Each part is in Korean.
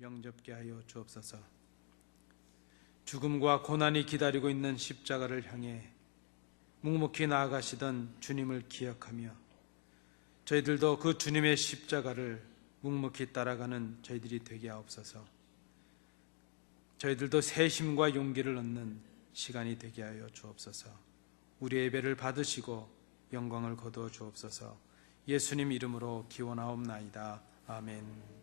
영접게 하여 주옵소서. 죽음과 고난이 기다리고 있는 십자가를 향해 묵묵히 나아가시던 주님을 기억하며 저희들도 그 주님의 십자가를 묵묵히 따라가는 저희들이 되게 하옵소서. 저희들도 새 힘과 용기를 얻는 시간이 되게 하여 주옵소서. 우리의 예배를 받으시고 영광을 거두어 주옵소서. 예수님 이름으로 기원하옵나이다. 아멘.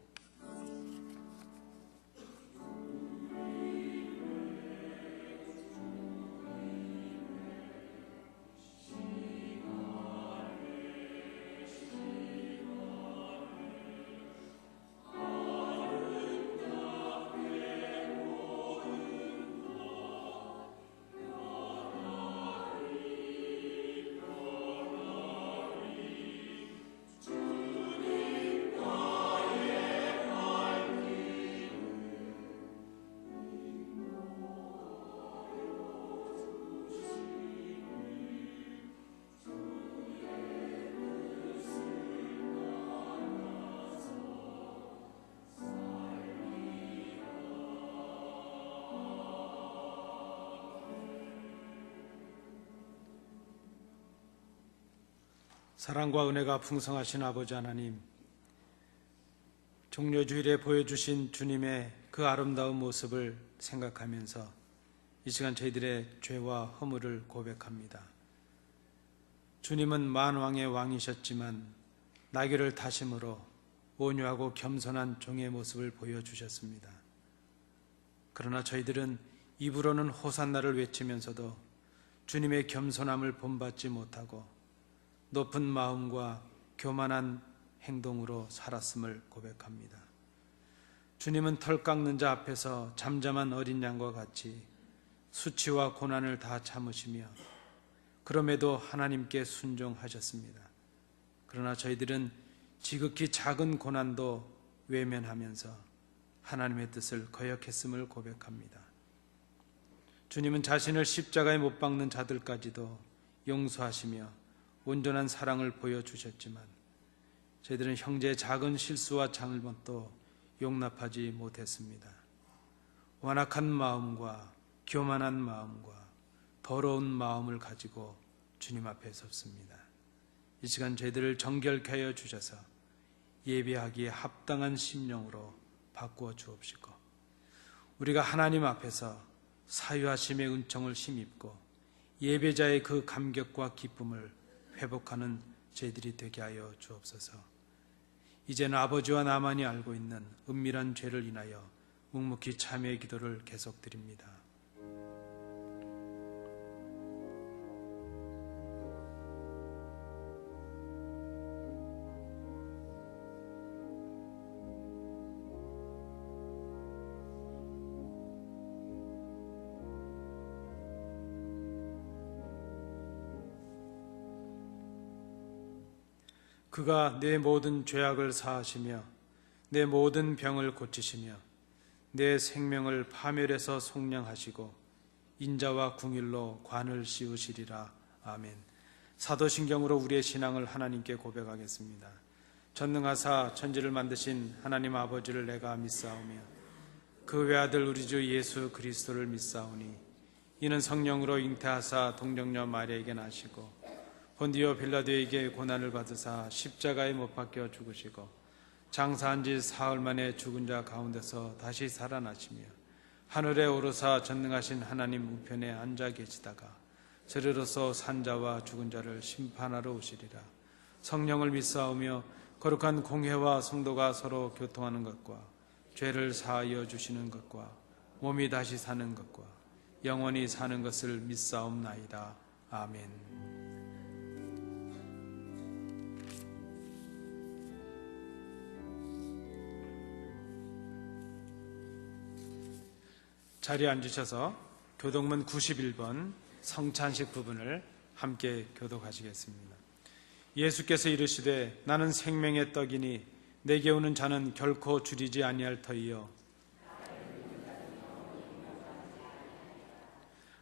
사랑과 은혜가 풍성하신 아버지 하나님, 종려주일에 보여주신 주님의 그 아름다운 모습을 생각하면서 이 시간 저희들의 죄와 허물을 고백합니다. 주님은 만왕의 왕이셨지만 나귀를 타심으로 온유하고 겸손한 종의 모습을 보여주셨습니다. 그러나 저희들은 입으로는 호산나를 외치면서도 주님의 겸손함을 본받지 못하고 높은 마음과 교만한 행동으로 살았음을 고백합니다. 주님은 털 깎는 자 앞에서 잠잠한 어린 양과 같이 수치와 고난을 다 참으시며 그럼에도 하나님께 순종하셨습니다. 그러나 저희들은 지극히 작은 고난도 외면하면서 하나님의 뜻을 거역했음을 고백합니다. 주님은 자신을 십자가에 못 박는 자들까지도 용서하시며 온전한 사랑을 보여주셨지만 저희들은 형제의 작은 실수와 잘못도 용납하지 못했습니다. 완악한 마음과 교만한 마음과 더러운 마음을 가지고 주님 앞에 섰습니다. 이 시간 저희들을 정결케 하여 주셔서 예배하기에 합당한 심령으로 바꾸어 주옵시고 우리가 하나님 앞에서 사유하심의 은총을 힘입고 예배자의 그 감격과 기쁨을 회복하는 저희들이 되게 하여 주옵소서. 이제는 아버지와 나만이 알고 있는 은밀한 죄를 인하여 묵묵히 참회의 기도를 계속드립니다. 그가 내 모든 죄악을 사하시며 내 모든 병을 고치시며 내 생명을 파멸해서 속량하시고 인자와 궁일로 관을 씌우시리라. 아멘. 사도신경으로 우리의 신앙을 하나님께 고백하겠습니다. 전능하사 천지를 만드신 하나님 아버지를 내가 믿사오며 그 외아들 우리 주 예수 그리스도를 믿사오니 이는 성령으로 잉태하사 동정녀 마리아에게 나시고 본디오 빌라도에게 고난을 받으사 십자가에 못 박혀 죽으시고 장사한 지 사흘 만에 죽은 자 가운데서 다시 살아나시며 하늘에 오르사 전능하신 하나님 우편에 앉아 계시다가 저리로서 산자와 죽은 자를 심판하러 오시리라. 성령을 믿사오며 거룩한 공회와 성도가 서로 교통하는 것과 죄를 사하여 주시는 것과 몸이 다시 사는 것과 영원히 사는 것을 믿사옵나이다. 아멘. 자리에 앉으셔서 교독문 91번 성찬식 부분을 함께 교독하시겠습니다. 예수께서 이르시되 나는 생명의 떡이니 내게 오는 자는 결코 줄이지 아니할 터이요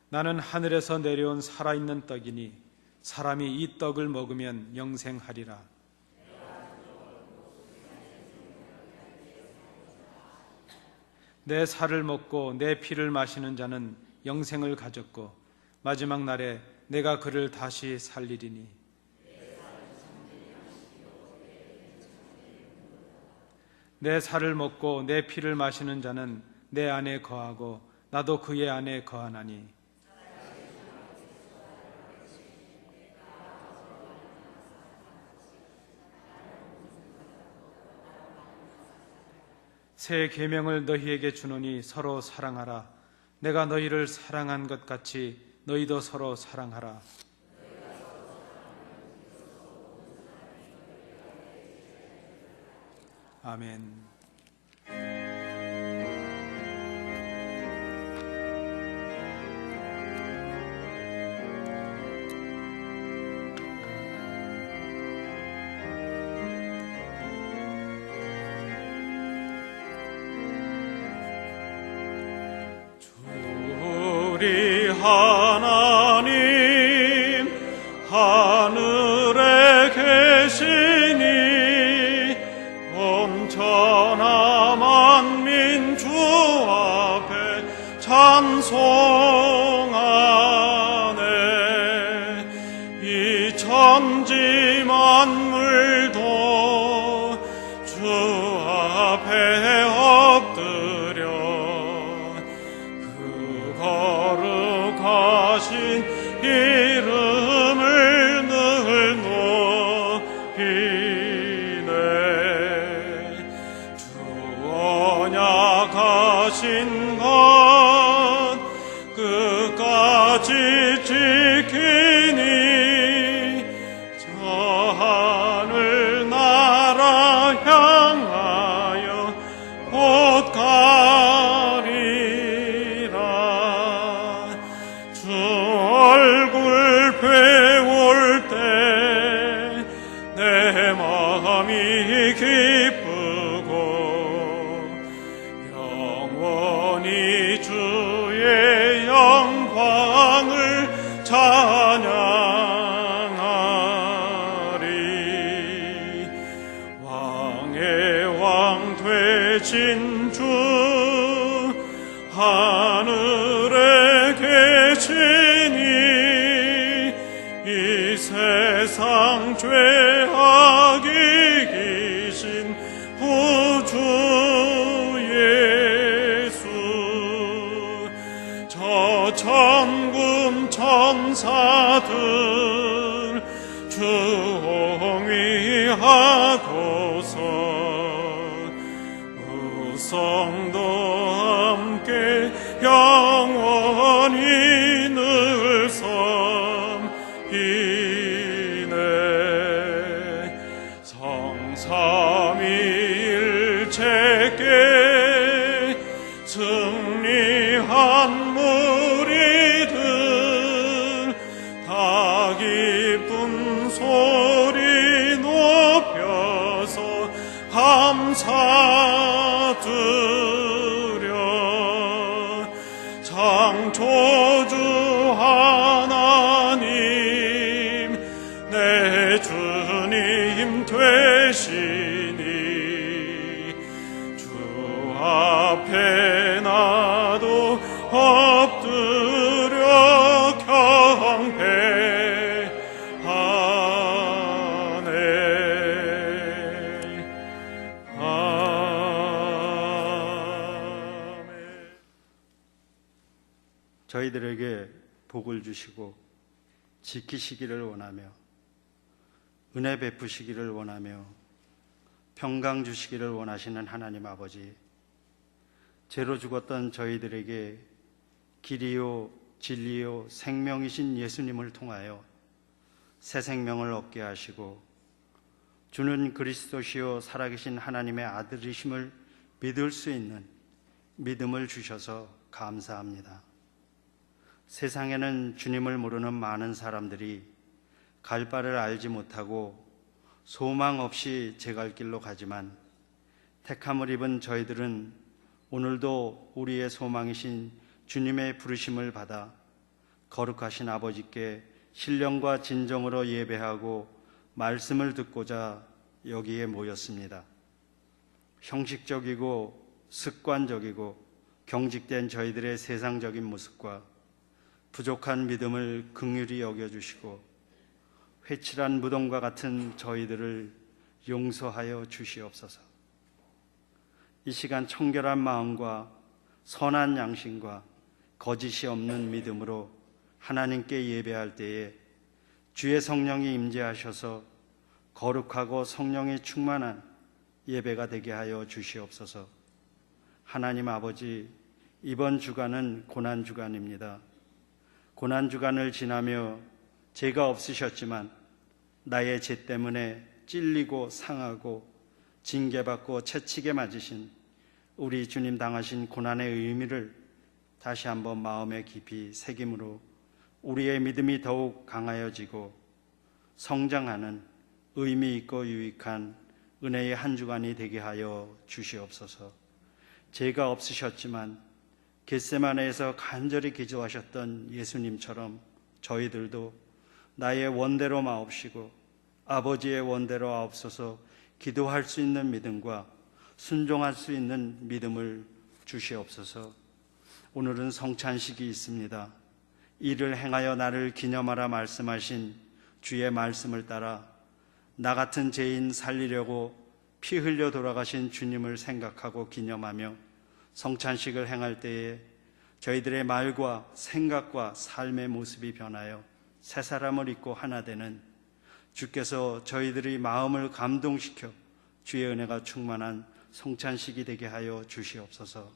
나는 하늘에서 내려온 살아있는 떡이니 사람이 이 떡을 먹으면 영생하리라. 내 살을 먹고 내 피를 마시는 자는 영생을 가졌고 마지막 날에 내가 그를 다시 살리리니 내 살을 먹고 내 피를 마시는 자는 내 안에 거하고 나도 그의 안에 거하나니 새 계명을 너희에게 주노니 서로 사랑하라. 내가 너희를 사랑한 것 같이 너희도 서로 사랑하라. 아멘. 우리 하나님 하늘에 계시니 온천하 만민 주 앞에 찬송하네. 이 천지 만물도 주 앞에 엎드려 그 거룩하신 이름을 늘 높이네. 주 언약하신 것 끝까지 지키니 저 하늘 나라 향하여 곧 가리라. 주 얼굴 배울 때 내 마음이 기쁘고 영원히 주의 영광을 찬양하리. 왕의 왕 되신 주 하늘에 계시니 이 세상 죄악 이기신 구주 예수 저 천군 천사들 주홍위하고서 우성도 함께 영원히 늘 섬기네. 성삼위일체께 승리한 무리들 다 기쁜 소리 높여서 감사드려. 창조주 하나님 내 주님 되시니 주 앞에 나도 엎드려 경배하네. 아멘. 저희들에게 복을 주시고 지키시기를 원하며 은혜 베푸시기를 원하며 평강 주시기를 원하시는 하나님 아버지, 죄로 죽었던 저희들에게 길이요 진리요 생명이신 예수님을 통하여 새 생명을 얻게 하시고 주는 그리스도시요 살아계신 하나님의 아들이심을 믿을 수 있는 믿음을 주셔서 감사합니다. 세상에는 주님을 모르는 많은 사람들이 갈 바를 알지 못하고 소망 없이 제 갈 길로 가지만 택함을 입은 저희들은 오늘도 우리의 소망이신 주님의 부르심을 받아 거룩하신 아버지께 신령과 진정으로 예배하고 말씀을 듣고자 여기에 모였습니다. 형식적이고 습관적이고 경직된 저희들의 세상적인 모습과 부족한 믿음을 긍휼히 여겨주시고 회칠한 무덤과 같은 저희들을 용서하여 주시옵소서. 이 시간 청결한 마음과 선한 양심과 거짓이 없는 믿음으로 하나님께 예배할 때에 주의 성령이 임재하셔서 거룩하고 성령이 충만한 예배가 되게 하여 주시옵소서. 하나님 아버지, 이번 주간은 고난주간입니다. 고난주간을 지나며 죄가 없으셨지만 나의 죄 때문에 찔리고 상하고 징계받고 채찍에 맞으신 우리 주님 당하신 고난의 의미를 다시 한번 마음에 깊이 새김으로 우리의 믿음이 더욱 강하여지고 성장하는 의미 있고 유익한 은혜의 한 주간이 되게 하여 주시옵소서. 죄가 없으셨지만 겟세마네에서 간절히 기도하셨던 예수님처럼 저희들도 나의 원대로 마옵시고 아버지의 원대로 하옵소서 기도할 수 있는 믿음과 순종할 수 있는 믿음을 주시옵소서. 오늘은 성찬식이 있습니다. 이를 행하여 나를 기념하라 말씀하신 주의 말씀을 따라 나 같은 죄인 살리려고 피 흘려 돌아가신 주님을 생각하고 기념하며 성찬식을 행할 때에 저희들의 말과 생각과 삶의 모습이 변하여 새 사람을 입고 하나 되는 주께서 저희들의 마음을 감동시켜 주의 은혜가 충만한 성찬식이 되게 하여 주시옵소서.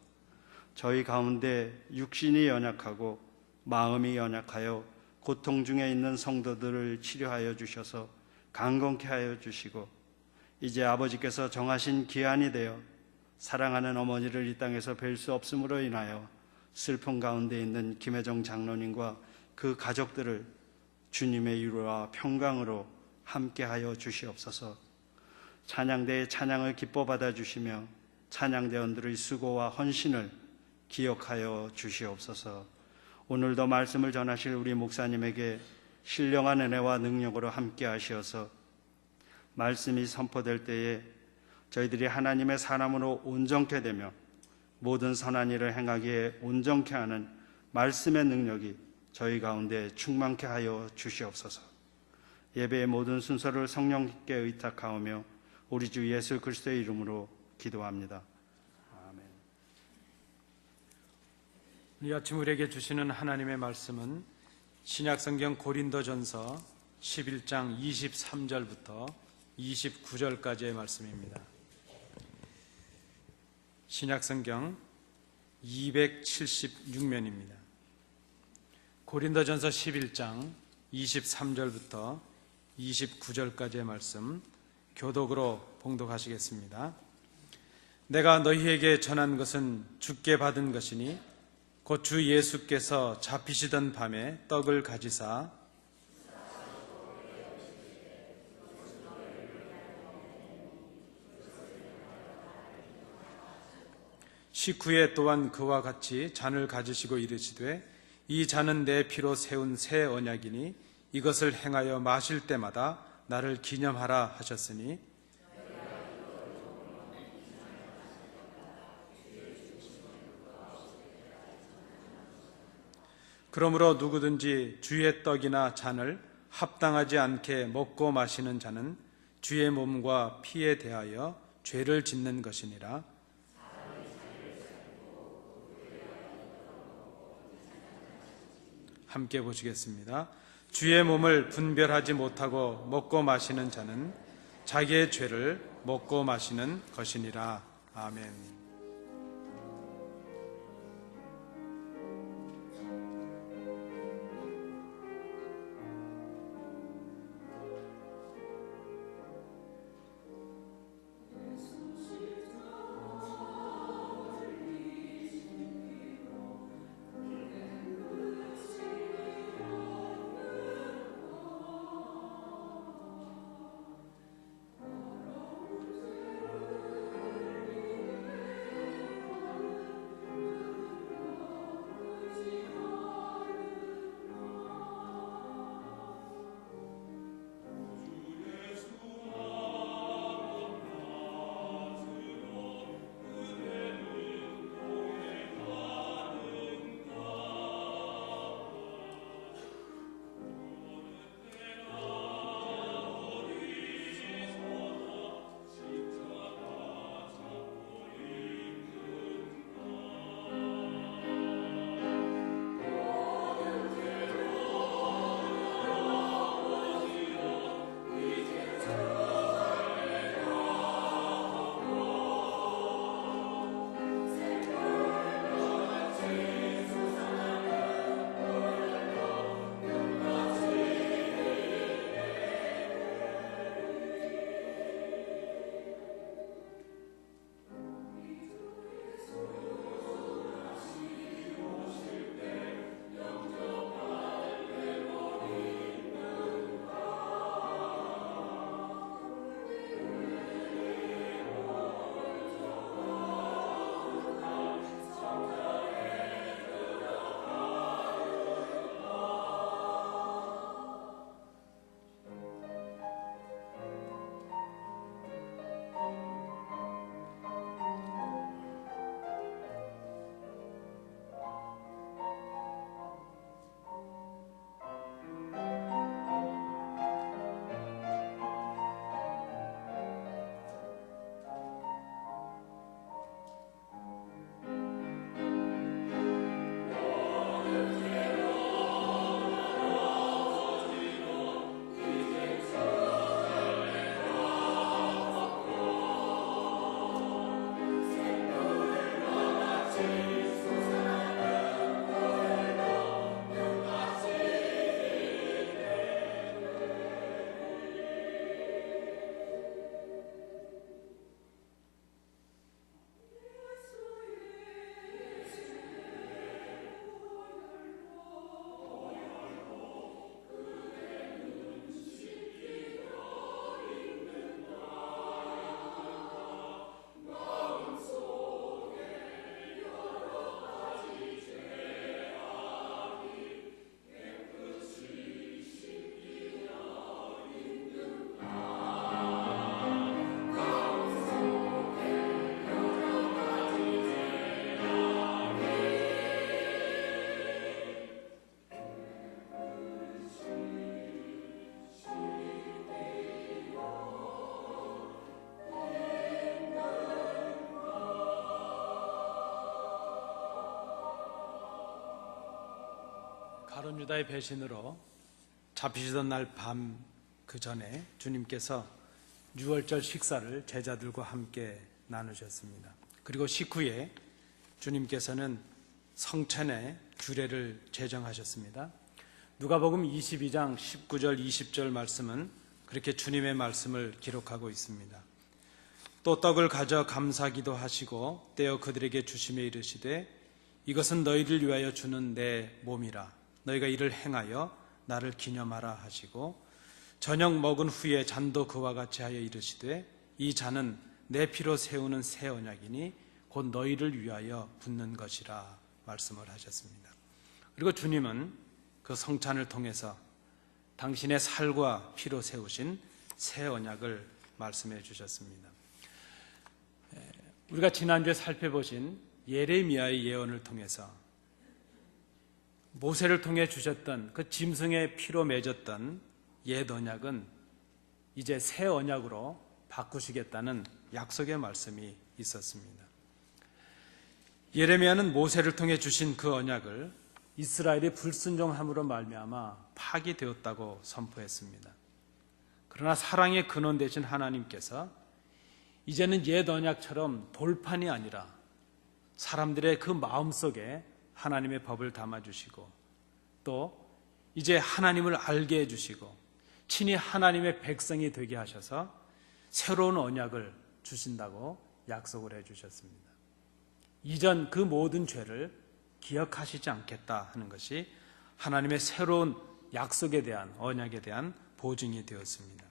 저희 가운데 육신이 연약하고 마음이 연약하여 고통 중에 있는 성도들을 치료하여 주셔서 강건케 하여 주시고 이제 아버지께서 정하신 기한이 되어 사랑하는 어머니를 이 땅에서 뵐 수 없음으로 인하여 슬픔 가운데 있는 김혜정 장로님과 그 가족들을 주님의 위로와 평강으로 함께하여 주시옵소서. 찬양대의 찬양을 기뻐 받아주시며 찬양대원들의 수고와 헌신을 기억하여 주시옵소서. 오늘도 말씀을 전하실 우리 목사님에게 신령한 은혜와 능력으로 함께하시어서 말씀이 선포될 때에 저희들이 하나님의 사람으로 온전케 되며 모든 선한 일을 행하기에 온전케 하는 말씀의 능력이 저희 가운데 충만케 하여 주시옵소서. 예배의 모든 순서를 성령께 의탁하오며 우리 주 예수 그리스도의 이름으로 기도합니다. 아멘. 이 아침 우리에게 주시는 하나님의 말씀은 신약성경 고린도전서 11장 23절부터 29절까지의 말씀입니다. 신약성경 276면입니다. 고린도전서 11장 23절부터 29절까지의 말씀 교독으로 봉독하시겠습니다. 내가 너희에게 전한 것은 주께 받은 것이니 곧 주 예수께서 잡히시던 밤에 떡을 가지사 식후에 또한 그와 같이 잔을 가지시고 이르시되 이 잔은 내 피로 세운 새 언약이니 이것을 행하여 마실 때마다 나를 기념하라 하셨으니 그러므로 누구든지 주의 떡이나 잔을 합당하지 않게 먹고 마시는 자는 주의 몸과 피에 대하여 죄를 짓는 것이니라. 함께 보시겠습니다. 주의 몸을 분별하지 못하고 먹고 마시는 자는 자기의 죄를 먹고 마시는 것이니라. 아멘. 아론 유다의 배신으로 잡히시던 날 밤 그 전에 주님께서 유월절 식사를 제자들과 함께 나누셨습니다. 그리고 식후에 주님께서는 성찬의 규례를 제정하셨습니다. 누가복음 22장 19절 20절 말씀은 그렇게 주님의 말씀을 기록하고 있습니다. 또 떡을 가져 감사기도 하시고 떼어 그들에게 주시며 이르시되 이것은 너희를 위하여 주는 내 몸이라 너희가 이를 행하여 나를 기념하라 하시고 저녁 먹은 후에 잔도 그와 같이 하여 이르시되 이 잔은 내 피로 세우는 새 언약이니 곧 너희를 위하여 붓는 것이라 말씀을 하셨습니다. 그리고 주님은 그 성찬을 통해서 당신의 살과 피로 세우신 새 언약을 말씀해 주셨습니다. 우리가 지난주에 살펴보신 예레미야의 예언을 통해서 모세를 통해 주셨던 그 짐승의 피로 맺었던 옛 언약은 이제 새 언약으로 바꾸시겠다는 약속의 말씀이 있었습니다. 예레미야는 모세를 통해 주신 그 언약을 이스라엘이 불순종함으로 말미암아 파기되었다고 선포했습니다. 그러나 사랑의 근원 되신 하나님께서 이제는 옛 언약처럼 돌판이 아니라 사람들의 그 마음속에 하나님의 법을 담아주시고 또 이제 하나님을 알게 해주시고 친히 하나님의 백성이 되게 하셔서 새로운 언약을 주신다고 약속을 해주셨습니다. 이전 그 모든 죄를 기억하시지 않겠다 하는 것이 하나님의 새로운 약속에 대한 언약에 대한 보증이 되었습니다.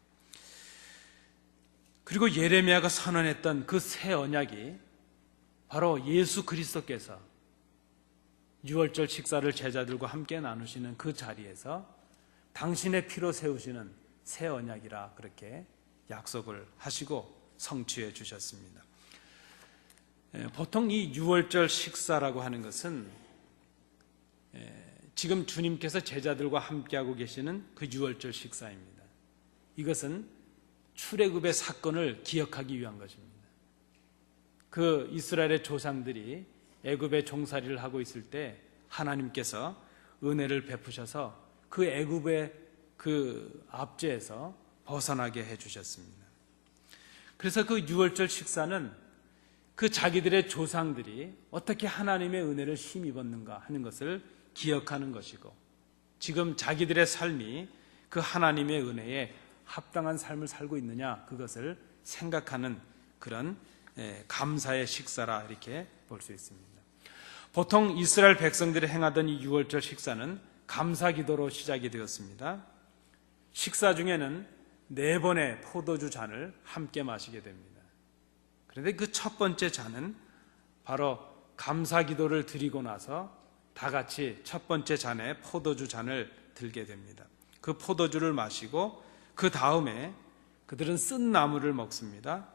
그리고 예레미야가 선언했던 그 새 언약이 바로 예수 그리스도께서 유월절 식사를 제자들과 함께 나누시는 그 자리에서 당신의 피로 세우시는 새 언약이라 그렇게 약속을 하시고 성취해 주셨습니다. 보통 이 유월절 식사라고 하는 것은 지금 주님께서 제자들과 함께하고 계시는 그 유월절 식사입니다. 이것은 출애굽의 사건을 기억하기 위한 것입니다. 그 이스라엘의 조상들이 애굽의 종살이를 하고 있을 때 하나님께서 은혜를 베푸셔서 그 애굽의 그 압제에서 벗어나게 해주셨습니다. 그래서 그 유월절 식사는 그 자기들의 조상들이 어떻게 하나님의 은혜를 힘입었는가 하는 것을 기억하는 것이고 지금 자기들의 삶이 그 하나님의 은혜에 합당한 삶을 살고 있느냐 그것을 생각하는 그런 감사의 식사라 이렇게 볼 수 있습니다. 보통 이스라엘 백성들이 행하던 이 유월절 식사는 감사 기도로 시작이 되었습니다. 식사 중에는 4번의 포도주 잔을 함께 마시게 됩니다. 그런데 그 첫 번째 잔은 바로 감사 기도를 드리고 나서 다 같이 첫 번째 잔에 포도주 잔을 들게 됩니다. 그 포도주를 마시고 그 다음에 그들은 쓴 나물을 먹습니다.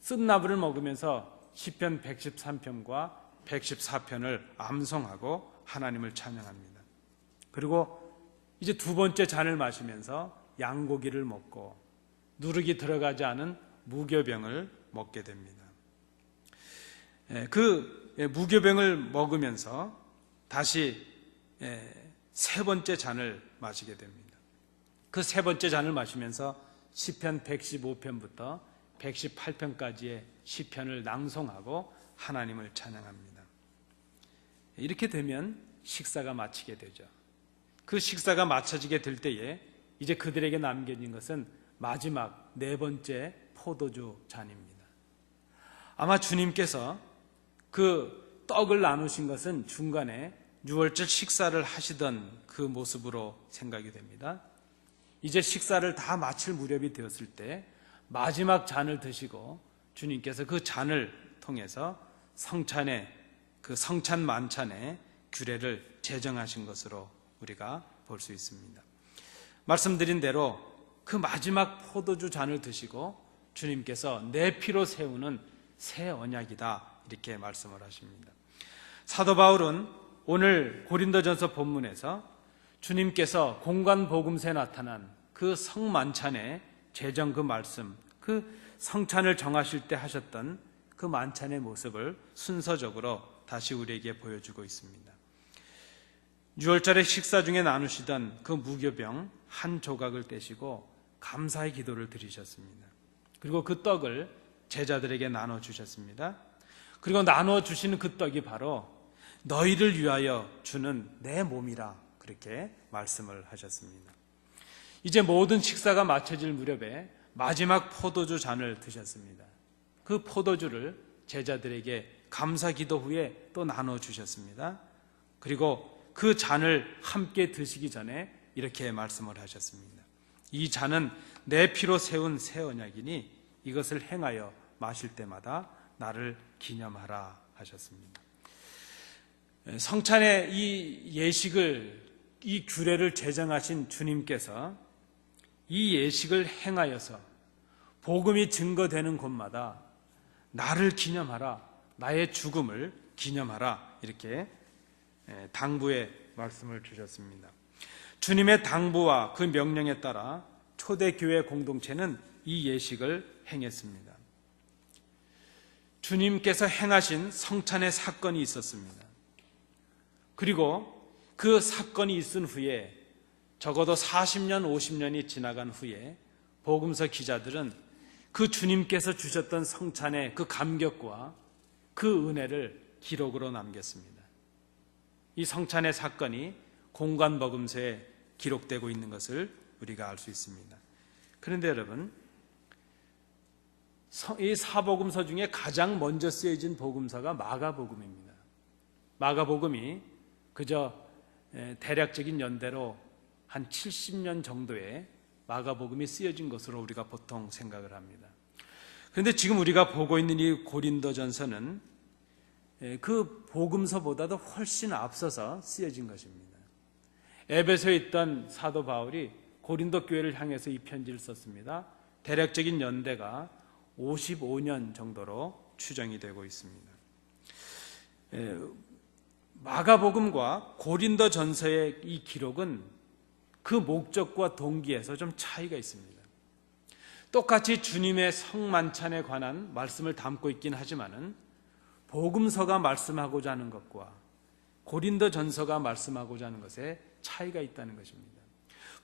쓴 나물을 먹으면서 시편 113편과 114편을 암송하고 하나님을 찬양합니다. 그리고 이제 두 번째 잔을 마시면서 양고기를 먹고 누룩이 들어가지 않은 무교병을 먹게 됩니다. 그 무교병을 먹으면서 다시 세 번째 잔을 마시게 됩니다. 그 세 번째 잔을 마시면서 시편 115편부터 118편까지의 시편을 낭송하고 하나님을 찬양합니다. 이렇게 되면 식사가 마치게 되죠. 그 식사가 마쳐지게 될 때에 이제 그들에게 남겨진 것은 마지막 4번째 포도주 잔입니다. 아마 주님께서 그 떡을 나누신 것은 중간에 유월절 식사를 하시던 그 모습으로 생각이 됩니다. 이제 식사를 다 마칠 무렵이 되었을 때 마지막 잔을 드시고 주님께서 그 잔을 통해서 성찬의 그 성찬 만찬의 규례를 제정하신 것으로 우리가 볼 수 있습니다. 말씀드린 대로 그 마지막 포도주 잔을 드시고 주님께서 내 피로 세우는 새 언약이다 이렇게 말씀을 하십니다. 사도 바울은 오늘 고린도전서 본문에서 주님께서 공관복음서에 나타난 그 성만찬의 제정 그 말씀, 그 성찬을 정하실 때 하셨던 그 만찬의 모습을 순서적으로 다시 우리에게 보여주고 있습니다. 6월절에 식사 중에 나누시던 그 무교병 한 조각을 떼시고 감사의 기도를 드리셨습니다. 그리고 그 떡을 제자들에게 나눠주셨습니다. 그리고 나눠주시는 그 떡이 바로 너희를 위하여 주는 내 몸이라 그렇게 말씀을 하셨습니다. 이제 모든 식사가 마쳐질 무렵에 마지막 포도주 잔을 드셨습니다. 그 포도주를 제자들에게 감사 기도 후에 또 나눠주셨습니다. 그리고 그 잔을 함께 드시기 전에 이렇게 말씀을 하셨습니다. 이 잔은 내 피로 세운 새 언약이니 이것을 행하여 마실 때마다 나를 기념하라 하셨습니다. 성찬의 이 예식을, 이 규례를 제정하신 주님께서 이 예식을 행하여서 복음이 증거되는 곳마다 나를 기념하라, 나의 죽음을 기념하라 이렇게 당부의 말씀을 주셨습니다. 주님의 당부와 그 명령에 따라 초대교회 공동체는 이 예식을 행했습니다. 주님께서 행하신 성찬의 사건이 있었습니다. 그리고 그 사건이 있은 후에 적어도 40년, 50년이 지나간 후에 복음서 기자들은 그 주님께서 주셨던 성찬의 그 감격과 그 은혜를 기록으로 남겼습니다. 이 성찬의 사건이 공관복음서에 기록되고 있는 것을 우리가 알 수 있습니다. 그런데 여러분, 이 사복음서 중에 가장 먼저 쓰여진 복음서가 마가복음입니다. 마가복음이 그저 대략적인 연대로 한 70년 정도의 마가복음이 쓰여진 것으로 우리가 보통 생각을 합니다. 그런데 지금 우리가 보고 있는 이 고린도전서는 그 복음서보다도 훨씬 앞서서 쓰여진 것입니다. 에베소에 있던 사도 바울이 고린도 교회를 향해서 이 편지를 썼습니다. 대략적인 연대가 55년 정도로 추정이 되고 있습니다. 마가복음과 고린도전서의 이 기록은 그 목적과 동기에서 좀 차이가 있습니다. 똑같이 주님의 성만찬에 관한 말씀을 담고 있긴 하지만은 복음서가 말씀하고자 하는 것과 고린도전서가 말씀하고자 하는 것에 차이가 있다는 것입니다.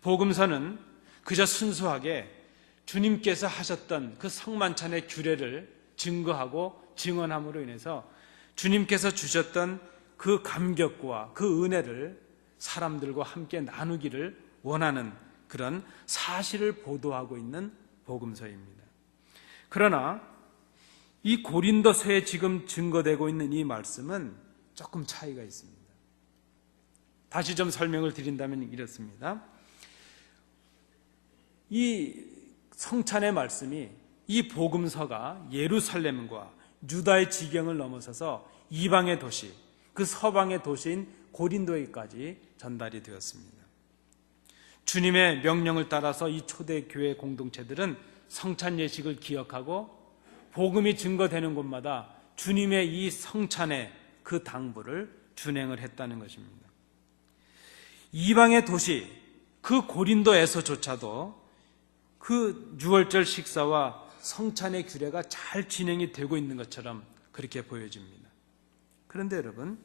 복음서는 그저 순수하게 주님께서 하셨던 그 성만찬의 규례를 증거하고 증언함으로 인해서 주님께서 주셨던 그 감격과 그 은혜를 사람들과 함께 나누기를 원하는 그런 사실을 보도하고 있는 복음서입니다. 그러나 이 고린도서에 지금 증거되고 있는 이 말씀은 조금 차이가 있습니다. 다시 좀 설명을 드린다면 이렇습니다. 이 성찬의 말씀이 이 복음서가 예루살렘과 유다의 지경을 넘어서서 이방의 도시, 그 서방의 도시인 고린도에까지 전달이 되었습니다. 주님의 명령을 따라서 이 초대교회 공동체들은 성찬 예식을 기억하고 복음이 증거되는 곳마다 주님의 이 성찬의 그 당부를 준행을 했다는 것입니다. 이방의 도시, 그 고린도에서조차도 그 유월절 식사와 성찬의 규례가 잘 진행이 되고 있는 것처럼 그렇게 보여집니다. 그런데 여러분,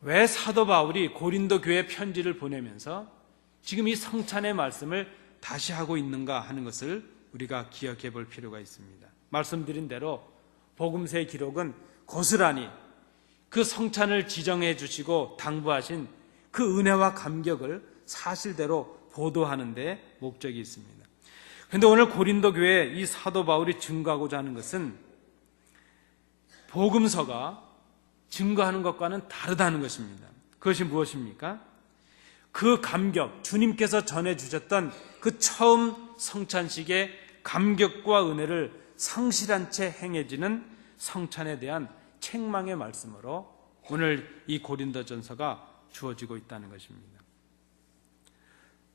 왜 사도 바울이 고린도 교회 편지를 보내면서 지금 이 성찬의 말씀을 다시 하고 있는가 하는 것을 우리가 기억해 볼 필요가 있습니다. 말씀드린 대로 복음서의 기록은 고스란히 그 성찬을 지정해 주시고 당부하신 그 은혜와 감격을 사실대로 보도하는 데 목적이 있습니다. 그런데 오늘 고린도 교회에 이 사도 바울이 증거하고자 하는 것은 복음서가 증거하는 것과는 다르다는 것입니다. 그것이 무엇입니까? 그 감격, 주님께서 전해주셨던 그 처음 성찬식의 감격과 은혜를 상실한 채 행해지는 성찬에 대한 책망의 말씀으로 오늘 이 고린도전서가 주어지고 있다는 것입니다.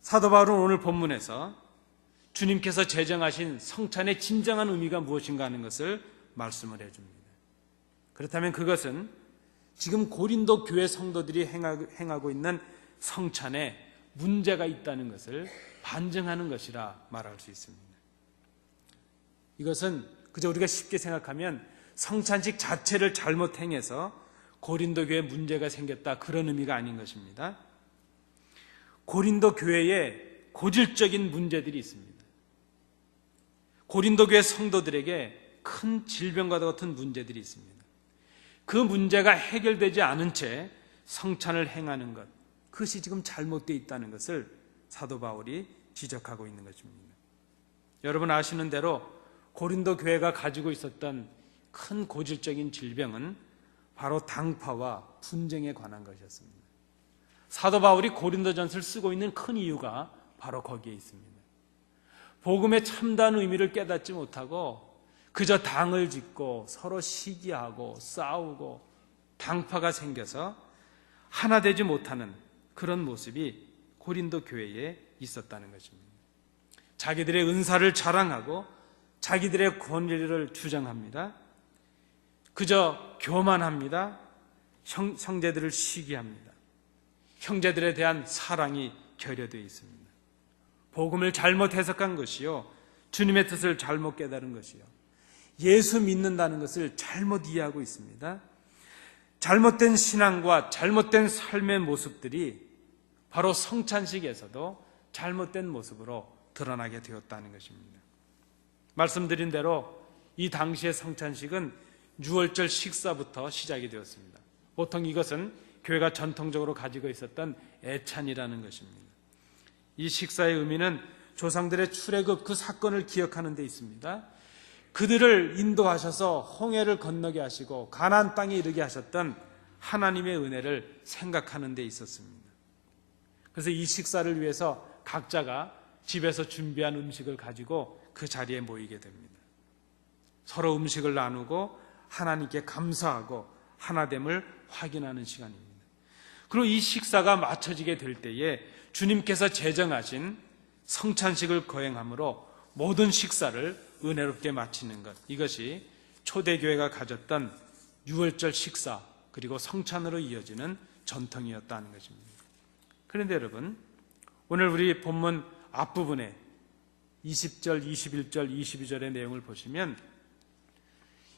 사도 바울은 오늘 본문에서 주님께서 제정하신 성찬의 진정한 의미가 무엇인가 하는 것을 말씀을 해줍니다. 그렇다면 그것은 지금 고린도 교회 성도들이 행하고 있는 성찬에 문제가 있다는 것을 반증하는 것이라 말할 수 있습니다. 이것은 그저 우리가 쉽게 생각하면 성찬식 자체를 잘못 행해서 고린도 교회에 문제가 생겼다, 그런 의미가 아닌 것입니다. 고린도 교회에 고질적인 문제들이 있습니다. 고린도 교회 성도들에게 큰 질병과 같은 문제들이 있습니다. 그 문제가 해결되지 않은 채 성찬을 행하는 것, 그것이 지금 잘못되어 있다는 것을 사도 바울이 지적하고 있는 것입니다. 여러분 아시는 대로 고린도 교회가 가지고 있었던 큰 고질적인 질병은 바로 당파와 분쟁에 관한 것이었습니다. 사도 바울이 고린도전서를 쓰고 있는 큰 이유가 바로 거기에 있습니다. 복음의 참다운 의미를 깨닫지 못하고 그저 당을 짓고 서로 시기하고 싸우고 당파가 생겨서 하나 되지 못하는 그런 모습이 고린도 교회에 있었다는 것입니다. 자기들의 은사를 자랑하고 자기들의 권리를 주장합니다. 그저 교만합니다. 형제들을 시기합니다. 형제들에 대한 사랑이 결여되어 있습니다. 복음을 잘못 해석한 것이요, 주님의 뜻을 잘못 깨달은 것이요, 예수 믿는다는 것을 잘못 이해하고 있습니다. 잘못된 신앙과 잘못된 삶의 모습들이 바로 성찬식에서도 잘못된 모습으로 드러나게 되었다는 것입니다. 말씀드린 대로 이 당시의 성찬식은 유월절 식사부터 시작이 되었습니다. 보통 이것은 교회가 전통적으로 가지고 있었던 애찬이라는 것입니다. 이 식사의 의미는 조상들의 출애굽 그 사건을 기억하는 데 있습니다. 그들을 인도하셔서 홍해를 건너게 하시고 가나안 땅에 이르게 하셨던 하나님의 은혜를 생각하는 데 있었습니다. 그래서 이 식사를 위해서 각자가 집에서 준비한 음식을 가지고 그 자리에 모이게 됩니다. 서로 음식을 나누고 하나님께 감사하고 하나됨을 확인하는 시간입니다. 그리고 이 식사가 마쳐지게 될 때에 주님께서 제정하신 성찬식을 거행함으로 모든 식사를 은혜롭게 마치는 것, 이것이 초대교회가 가졌던 유월절 식사 그리고 성찬으로 이어지는 전통이었다는 것입니다. 그런데 여러분, 오늘 우리 본문 앞부분에 20절, 21절, 22절의 내용을 보시면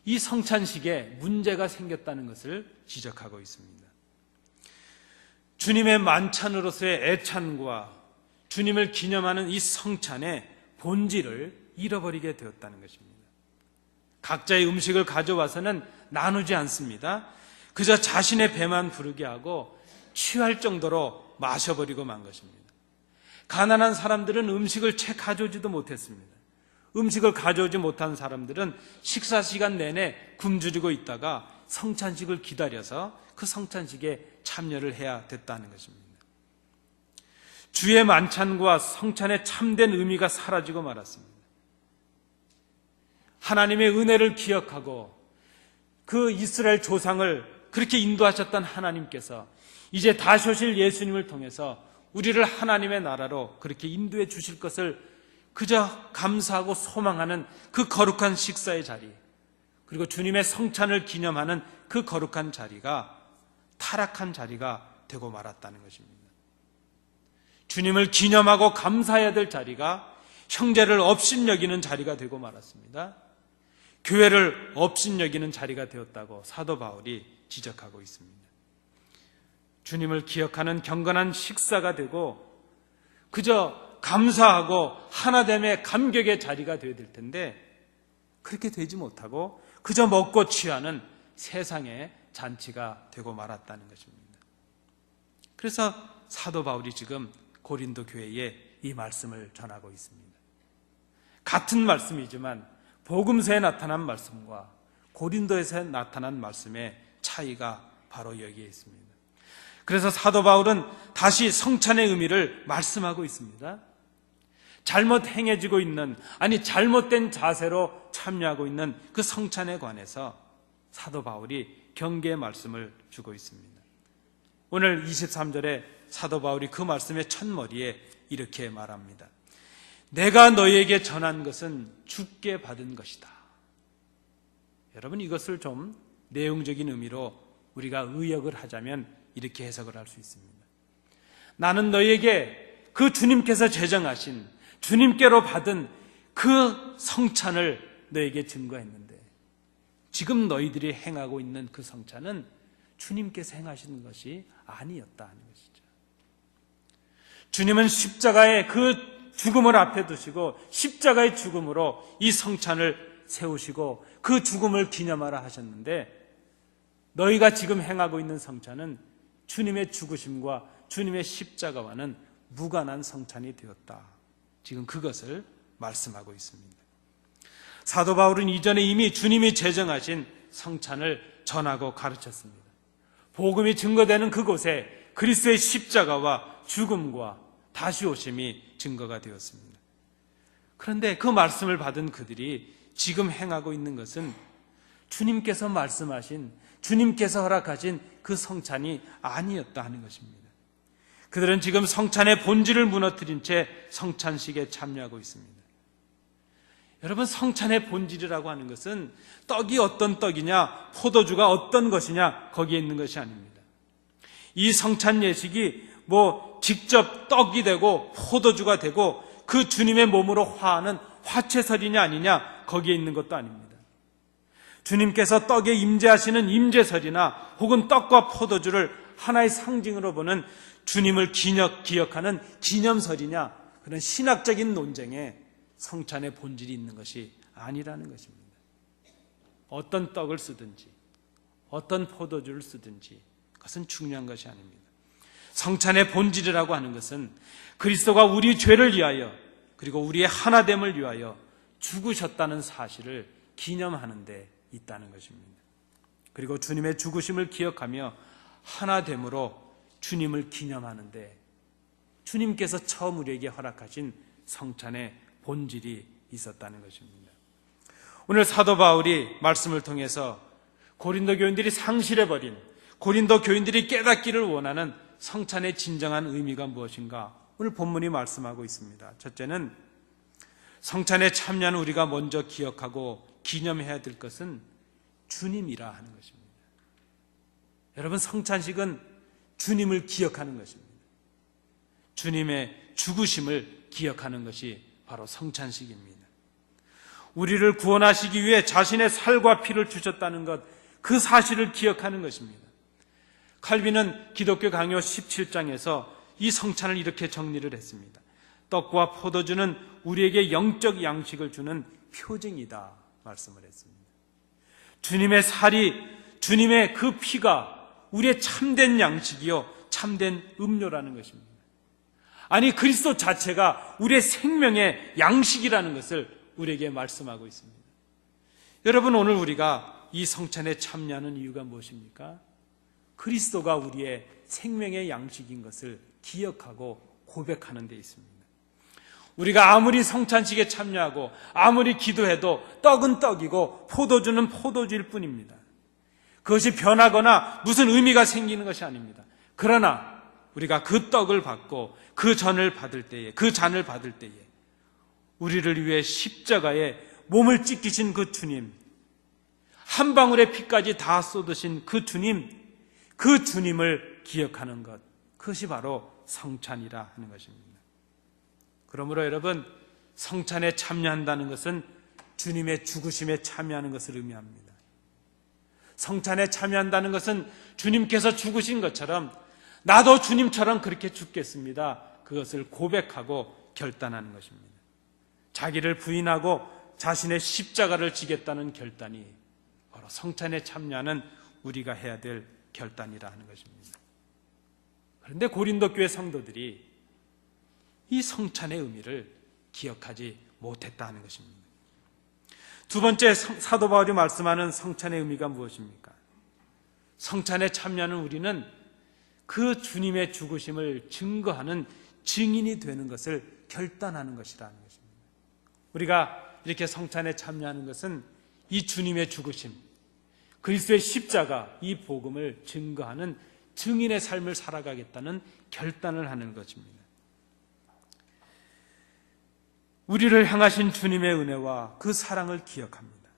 이 성찬식에 문제가 생겼다는 것을 지적하고 있습니다. 주님의 만찬으로서의 애찬과 주님을 기념하는 이 성찬의 본질을 잃어버리게 되었다는 것입니다. 각자의 음식을 가져와서는 나누지 않습니다. 그저 자신의 배만 부르게 하고 취할 정도로 마셔버리고 만 것입니다. 가난한 사람들은 음식을 채 가져오지도 못했습니다. 음식을 가져오지 못한 사람들은 식사 시간 내내 굶주리고 있다가 성찬식을 기다려서 그 성찬식에 참여를 해야 됐다는 것입니다. 주의 만찬과 성찬의 참된 의미가 사라지고 말았습니다. 하나님의 은혜를 기억하고 그 이스라엘 조상을 그렇게 인도하셨던 하나님께서 이제 다시 오실 예수님을 통해서 우리를 하나님의 나라로 그렇게 인도해 주실 것을 그저 감사하고 소망하는 그 거룩한 식사의 자리, 그리고 주님의 성찬을 기념하는 그 거룩한 자리가 타락한 자리가 되고 말았다는 것입니다. 주님을 기념하고 감사해야 될 자리가 형제를 업신여기는 자리가 되고 말았습니다. 교회를 업신여기는 자리가 되었다고 사도 바울이 지적하고 있습니다. 주님을 기억하는 경건한 식사가 되고 그저 감사하고 하나됨의 감격의 자리가 되어야 될 텐데 그렇게 되지 못하고 그저 먹고 취하는 세상의 잔치가 되고 말았다는 것입니다. 그래서 사도 바울이 지금 고린도 교회에 이 말씀을 전하고 있습니다. 같은 말씀이지만 복음서에 나타난 말씀과 고린도에서 나타난 말씀의 차이가 바로 여기에 있습니다. 그래서 사도 바울은 다시 성찬의 의미를 말씀하고 있습니다. 잘못 행해지고 있는, 아니 잘못된 자세로 참여하고 있는 그 성찬에 관해서 사도 바울이 경계의 말씀을 주고 있습니다. 오늘 23절에 사도 바울이 그 말씀의 첫머리에 이렇게 말합니다. 내가 너희에게 전한 것은 주께 받은 것이다. 여러분, 이것을 좀 내용적인 의미로 우리가 의역을 하자면 이렇게 해석을 할 수 있습니다. 나는 너희에게 그 주님께서 제정하신 주님께로 받은 그 성찬을 너희에게 증거했는데 지금 너희들이 행하고 있는 그 성찬은 주님께서 행하시는 것이 아니었다 하는 것이죠. 주님은 십자가의 그 죽음을 앞에 두시고 십자가의 죽음으로 이 성찬을 세우시고 그 죽음을 기념하라 하셨는데, 너희가 지금 행하고 있는 성찬은 주님의 죽으심과 주님의 십자가와는 무관한 성찬이 되었다. 지금 그것을 말씀하고 있습니다. 사도 바울은 이전에 이미 주님이 제정하신 성찬을 전하고 가르쳤습니다. 복음이 증거되는 그곳에 그리스도의 십자가와 죽음과 다시 오심이 증거가 되었습니다. 그런데 그 말씀을 받은 그들이 지금 행하고 있는 것은 주님께서 말씀하신, 주님께서 허락하신 그 성찬이 아니었다 하는 것입니다. 그들은 지금 성찬의 본질을 무너뜨린 채 성찬식에 참여하고 있습니다. 여러분, 성찬의 본질이라고 하는 것은 떡이 어떤 떡이냐, 포도주가 어떤 것이냐, 거기에 있는 것이 아닙니다. 이 성찬 예식이 직접 떡이 되고 포도주가 되고 그 주님의 몸으로 화하는 화채설이냐 아니냐, 거기에 있는 것도 아닙니다. 주님께서 떡에 임재하시는 임재설이나 혹은 떡과 포도주를 하나의 상징으로 보는 주님을 기억하는 기념설이냐, 그런 신학적인 논쟁에 성찬의 본질이 있는 것이 아니라는 것입니다. 어떤 떡을 쓰든지 어떤 포도주를 쓰든지 그것은 중요한 것이 아닙니다. 성찬의 본질이라고 하는 것은 그리스도가 우리 죄를 위하여 그리고 우리의 하나됨을 위하여 죽으셨다는 사실을 기념하는 데 있다는 것입니다. 그리고 주님의 죽으심을 기억하며 하나됨으로 주님을 기념하는데 주님께서 처음 우리에게 허락하신 성찬의 본질이 있었다는 것입니다. 오늘 사도 바울이 말씀을 통해서 고린도 교인들이 상실해버린, 고린도 교인들이 깨닫기를 원하는 성찬의 진정한 의미가 무엇인가 오늘 본문이 말씀하고 있습니다. 첫째는 성찬에 참여하는 우리가 먼저 기억하고 기념해야 될 것은 주님이라 하는 것입니다. 여러분, 성찬식은 주님을 기억하는 것입니다. 주님의 죽으심을 기억하는 것이 바로 성찬식입니다. 우리를 구원하시기 위해 자신의 살과 피를 주셨다는 것, 그 사실을 기억하는 것입니다. 칼빈은 기독교 강요 17장에서 이 성찬을 이렇게 정리를 했습니다. 떡과 포도주는 우리에게 영적 양식을 주는 표징이다 말씀을 했습니다. 주님의 살이, 주님의 그 피가 우리의 참된 양식이요 참된 음료라는 것입니다. 아니, 그리스도 자체가 우리의 생명의 양식이라는 것을 우리에게 말씀하고 있습니다. 여러분, 오늘 우리가 이 성찬에 참여하는 이유가 무엇입니까? 그리스도가 우리의 생명의 양식인 것을 기억하고 고백하는 데 있습니다. 우리가 아무리 성찬식에 참여하고 아무리 기도해도 떡은 떡이고 포도주는 포도주일 뿐입니다. 그것이 변하거나 무슨 의미가 생기는 것이 아닙니다. 그러나 우리가 그 떡을 받고 그 잔을 받을 때에 우리를 위해 십자가에 몸을 찢기신 그 주님, 한 방울의 피까지 다 쏟으신 그 주님, 그 주님을 기억하는 것, 그것이 바로 성찬이라 하는 것입니다. 그러므로 여러분, 성찬에 참여한다는 것은 주님의 죽으심에 참여하는 것을 의미합니다. 성찬에 참여한다는 것은 주님께서 죽으신 것처럼 나도 주님처럼 그렇게 죽겠습니다, 그것을 고백하고 결단하는 것입니다. 자기를 부인하고 자신의 십자가를 지겠다는 결단이 바로 성찬에 참여하는 우리가 해야 될 결단이라 하는 것입니다. 그런데 고린도 교회 성도들이 이 성찬의 의미를 기억하지 못했다 하는 것입니다. 두 번째, 사도 바울이 말씀하는 성찬의 의미가 무엇입니까? 성찬에 참여하는 우리는 그 주님의 죽으심을 증거하는 증인이 되는 것을 결단하는 것이라는 것입니다. 우리가 이렇게 성찬에 참여하는 것은 이 주님의 죽으심, 그리스도의 십자가, 이 복음을 증거하는 증인의 삶을 살아가겠다는 결단을 하는 것입니다. 우리를 향하신 주님의 은혜와 그 사랑을 기억합니다.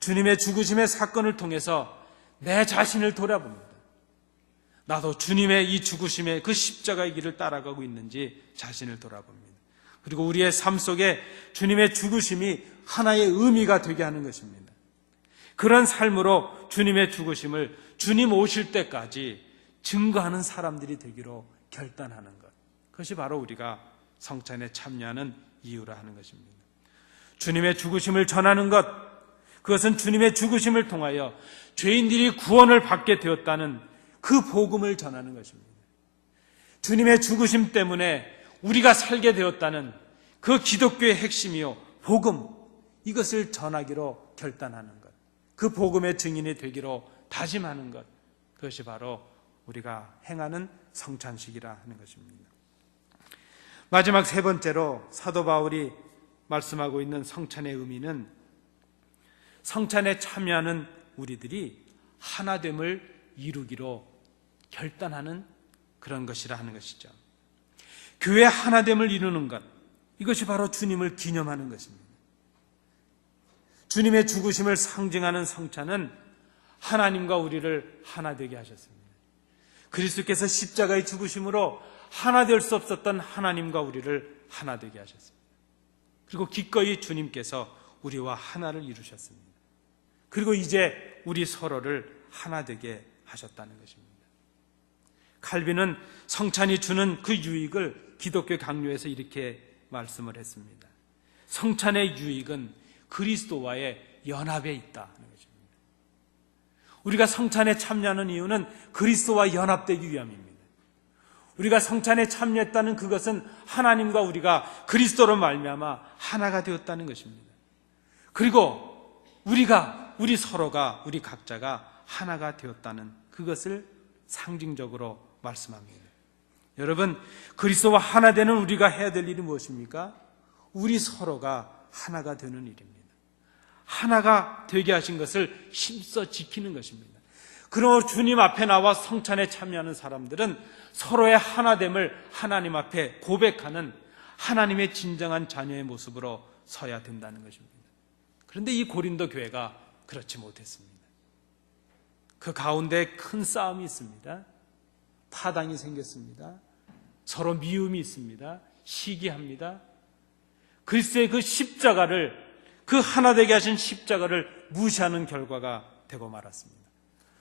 주님의 죽으심의 사건을 통해서 내 자신을 돌아봅니다. 나도 주님의 이 죽으심의 그 십자가의 길을 따라가고 있는지 자신을 돌아봅니다. 그리고 우리의 삶 속에 주님의 죽으심이 하나의 의미가 되게 하는 것입니다. 그런 삶으로 주님의 죽으심을 주님 오실 때까지 증거하는 사람들이 되기로 결단하는 것, 그것이 바로 우리가 성찬에 참여하는 이유라 하는 것입니다. 주님의 죽으심을 전하는 것, 그것은 주님의 죽으심을 통하여 죄인들이 구원을 받게 되었다는 그 복음을 전하는 것입니다. 주님의 죽으심 때문에 우리가 살게 되었다는 그 기독교의 핵심이요, 복음, 이것을 전하기로 결단하는 것, 그 복음의 증인이 되기로 다짐하는 것, 그것이 바로 우리가 행하는 성찬식이라 하는 것입니다. 마지막 세 번째로 사도 바울이 말씀하고 있는 성찬의 의미는 성찬에 참여하는 우리들이 하나됨을 이루기로 결단하는 그런 것이라 하는 것이죠. 교회 하나됨을 이루는 것, 이것이 바로 주님을 기념하는 것입니다. 주님의 죽으심을 상징하는 성찬은 하나님과 우리를 하나 되게 하셨습니다. 그리스도께서 십자가의 죽으심으로 하나 될 수 없었던 하나님과 우리를 하나 되게 하셨습니다. 그리고 기꺼이 주님께서 우리와 하나를 이루셨습니다. 그리고 이제 우리 서로를 하나 되게 하셨다는 것입니다. 칼빈은 성찬이 주는 그 유익을 기독교 강요에서 이렇게 말씀을 했습니다. 성찬의 유익은 그리스도와의 연합에 있다는 것입니다. 우리가 성찬에 참여하는 이유는 그리스도와 연합되기 위함입니다. 우리가 성찬에 참여했다는 그것은 하나님과 우리가 그리스도로 말미암아 하나가 되었다는 것입니다. 그리고 우리 서로가, 우리 각자가 하나가 되었다는 그것을 상징적으로 말씀합니다. 여러분, 그리스도와 하나 되는 우리가 해야 될 일이 무엇입니까? 우리 서로가 하나가 되는 일입니다. 하나가 되게 하신 것을 힘써 지키는 것입니다. 그러므로 주님 앞에 나와 성찬에 참여하는 사람들은 서로의 하나됨을 하나님 앞에 고백하는 하나님의 진정한 자녀의 모습으로 서야 된다는 것입니다. 그런데 이 고린도 교회가 그렇지 못했습니다. 그 가운데 큰 싸움이 있습니다. 파당이 생겼습니다. 서로 미움이 있습니다. 시기합니다. 그리스도의 그 십자가를, 그 하나 되게 하신 십자가를 무시하는 결과가 되고 말았습니다.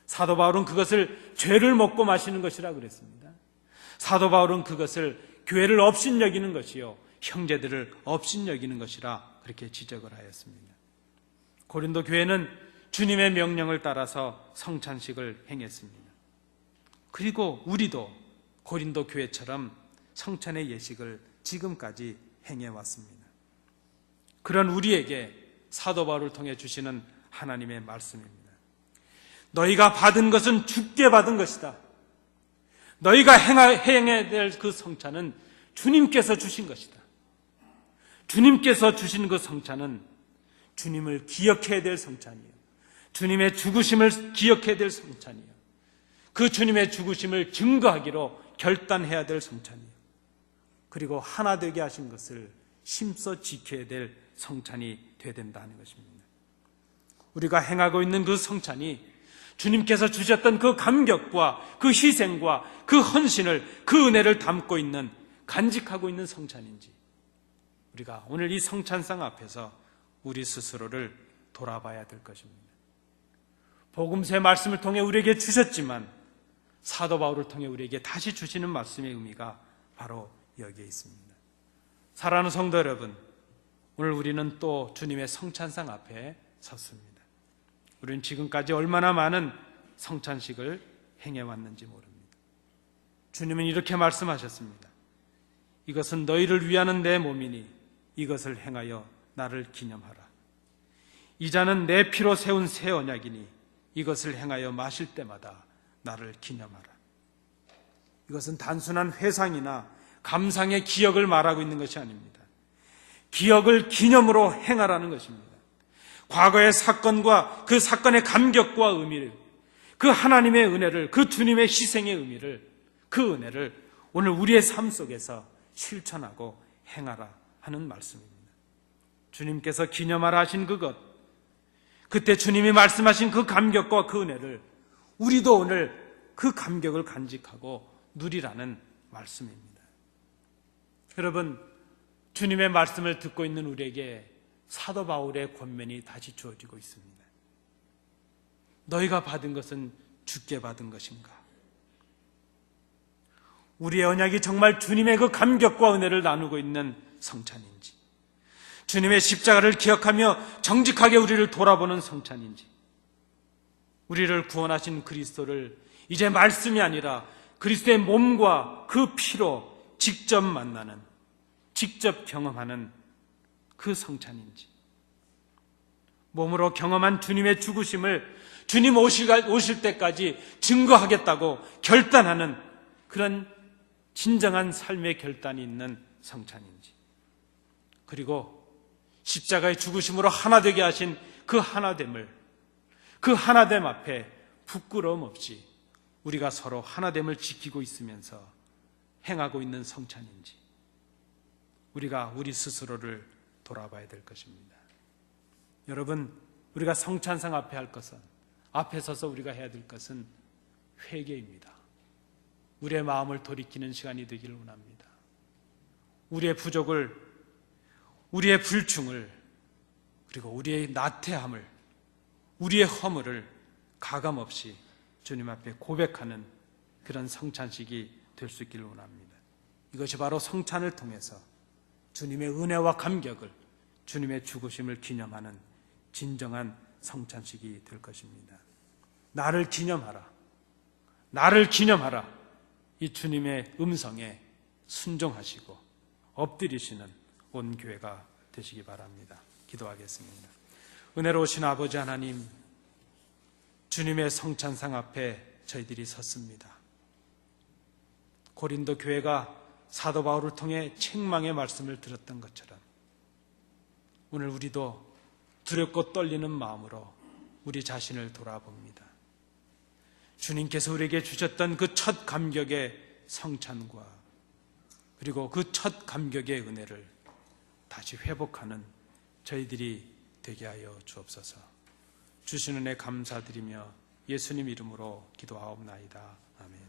사도 바울은 그것을 죄를 먹고 마시는 것이라 그랬습니다. 사도 바울은 그것을 교회를 업신여기는 것이요, 형제들을 업신여기는 것이라 그렇게 지적을 하였습니다. 고린도 교회는 주님의 명령을 따라서 성찬식을 행했습니다. 그리고 우리도 고린도 교회처럼 성찬의 예식을 지금까지 행해왔습니다. 그런 우리에게 사도 바울을 통해 주시는 하나님의 말씀입니다. 너희가 받은 것은 주께 받은 것이다. 너희가 행해야 될 그 성찬은 주님께서 주신 것이다. 주님께서 주신 그 성찬은 주님을 기억해야 될 성찬이에요. 주님의 죽으심을 기억해야 될 성찬이에요. 그 주님의 죽으심을 증거하기로 결단해야 될 성찬이에요. 그리고 하나 되게 하신 것을 힘써 지켜야 될 성찬이 되어야 된다는 것입니다. 우리가 행하고 있는 그 성찬이 주님께서 주셨던 그 감격과 그 희생과 그 헌신을, 그 은혜를 담고 있는, 간직하고 있는 성찬인지, 우리가 오늘 이 성찬상 앞에서 우리 스스로를 돌아봐야 될 것입니다. 복음서의 말씀을 통해 우리에게 주셨지만 사도 바울을 통해 우리에게 다시 주시는 말씀의 의미가 바로 여기에 있습니다. 사랑하는 성도 여러분, 오늘 우리는 또 주님의 성찬상 앞에 섰습니다. 우리는 지금까지 얼마나 많은 성찬식을 행해왔는지 모릅니다. 주님은 이렇게 말씀하셨습니다. 이것은 너희를 위하는 내 몸이니 이것을 행하여 나를 기념하라. 이 잔은 내 피로 세운 새 언약이니 이것을 행하여 마실 때마다 나를 기념하라. 이것은 단순한 회상이나 감상의 기억을 말하고 있는 것이 아닙니다. 기억을 기념으로 행하라는 것입니다. 과거의 사건과 그 사건의 감격과 의미를, 그 하나님의 은혜를, 그 주님의 희생의 의미를, 그 은혜를 오늘 우리의 삶 속에서 실천하고 행하라 하는 말씀입니다. 주님께서 기념하라 하신 그것, 그때 주님이 말씀하신 그 감격과 그 은혜를 우리도 오늘 그 감격을 간직하고 누리라는 말씀입니다. 여러분, 주님의 말씀을 듣고 있는 우리에게 사도 바울의 권면이 다시 주어지고 있습니다. 너희가 받은 것은 주께 받은 것인가? 우리의 언약이 정말 주님의 그 감격과 은혜를 나누고 있는 성찬인지, 주님의 십자가를 기억하며 정직하게 우리를 돌아보는 성찬인지, 우리를 구원하신 그리스도를 이제 말씀이 아니라 그리스도의 몸과 그 피로 직접 만나는, 직접 경험하는 그 성찬인지, 몸으로 경험한 주님의 죽으심을 주님 오실 때까지 증거하겠다고 결단하는 그런 진정한 삶의 결단이 있는 성찬인지, 그리고 십자가의 죽으심으로 하나 되게 하신 그 하나됨을, 그 하나됨 앞에 부끄러움 없이 우리가 서로 하나됨을 지키고 있으면서 행하고 있는 성찬인지, 우리가 우리 스스로를 돌아봐야 될 것입니다. 여러분, 우리가 성찬상 앞에 할 것은, 앞에 서서 우리가 해야 될 것은 회개입니다. 우리의 마음을 돌이키는 시간이 되기를 원합니다. 우리의 부족을, 우리의 불충을, 그리고 우리의 나태함을, 우리의 허물을 가감없이 주님 앞에 고백하는 그런 성찬식이 될 수 있기를 원합니다. 이것이 바로 성찬을 통해서 주님의 은혜와 감격을, 주님의 죽으심을 기념하는 진정한 성찬식이 될 것입니다. 나를 기념하라, 나를 기념하라, 이 주님의 음성에 순종하시고 엎드리시는 온 교회가 되시기 바랍니다. 기도하겠습니다. 은혜로우신 아버지 하나님, 주님의 성찬상 앞에 저희들이 섰습니다. 고린도 교회가 사도 바울을 통해 책망의 말씀을 들었던 것처럼 오늘 우리도 두렵고 떨리는 마음으로 우리 자신을 돌아봅니다. 주님께서 우리에게 주셨던 그 첫 감격의 성찬과 그리고 그 첫 감격의 은혜를 다시 회복하는 저희들이 되게 하여 주옵소서. 주신 은혜 감사드리며 예수님 이름으로 기도하옵나이다. 아멘.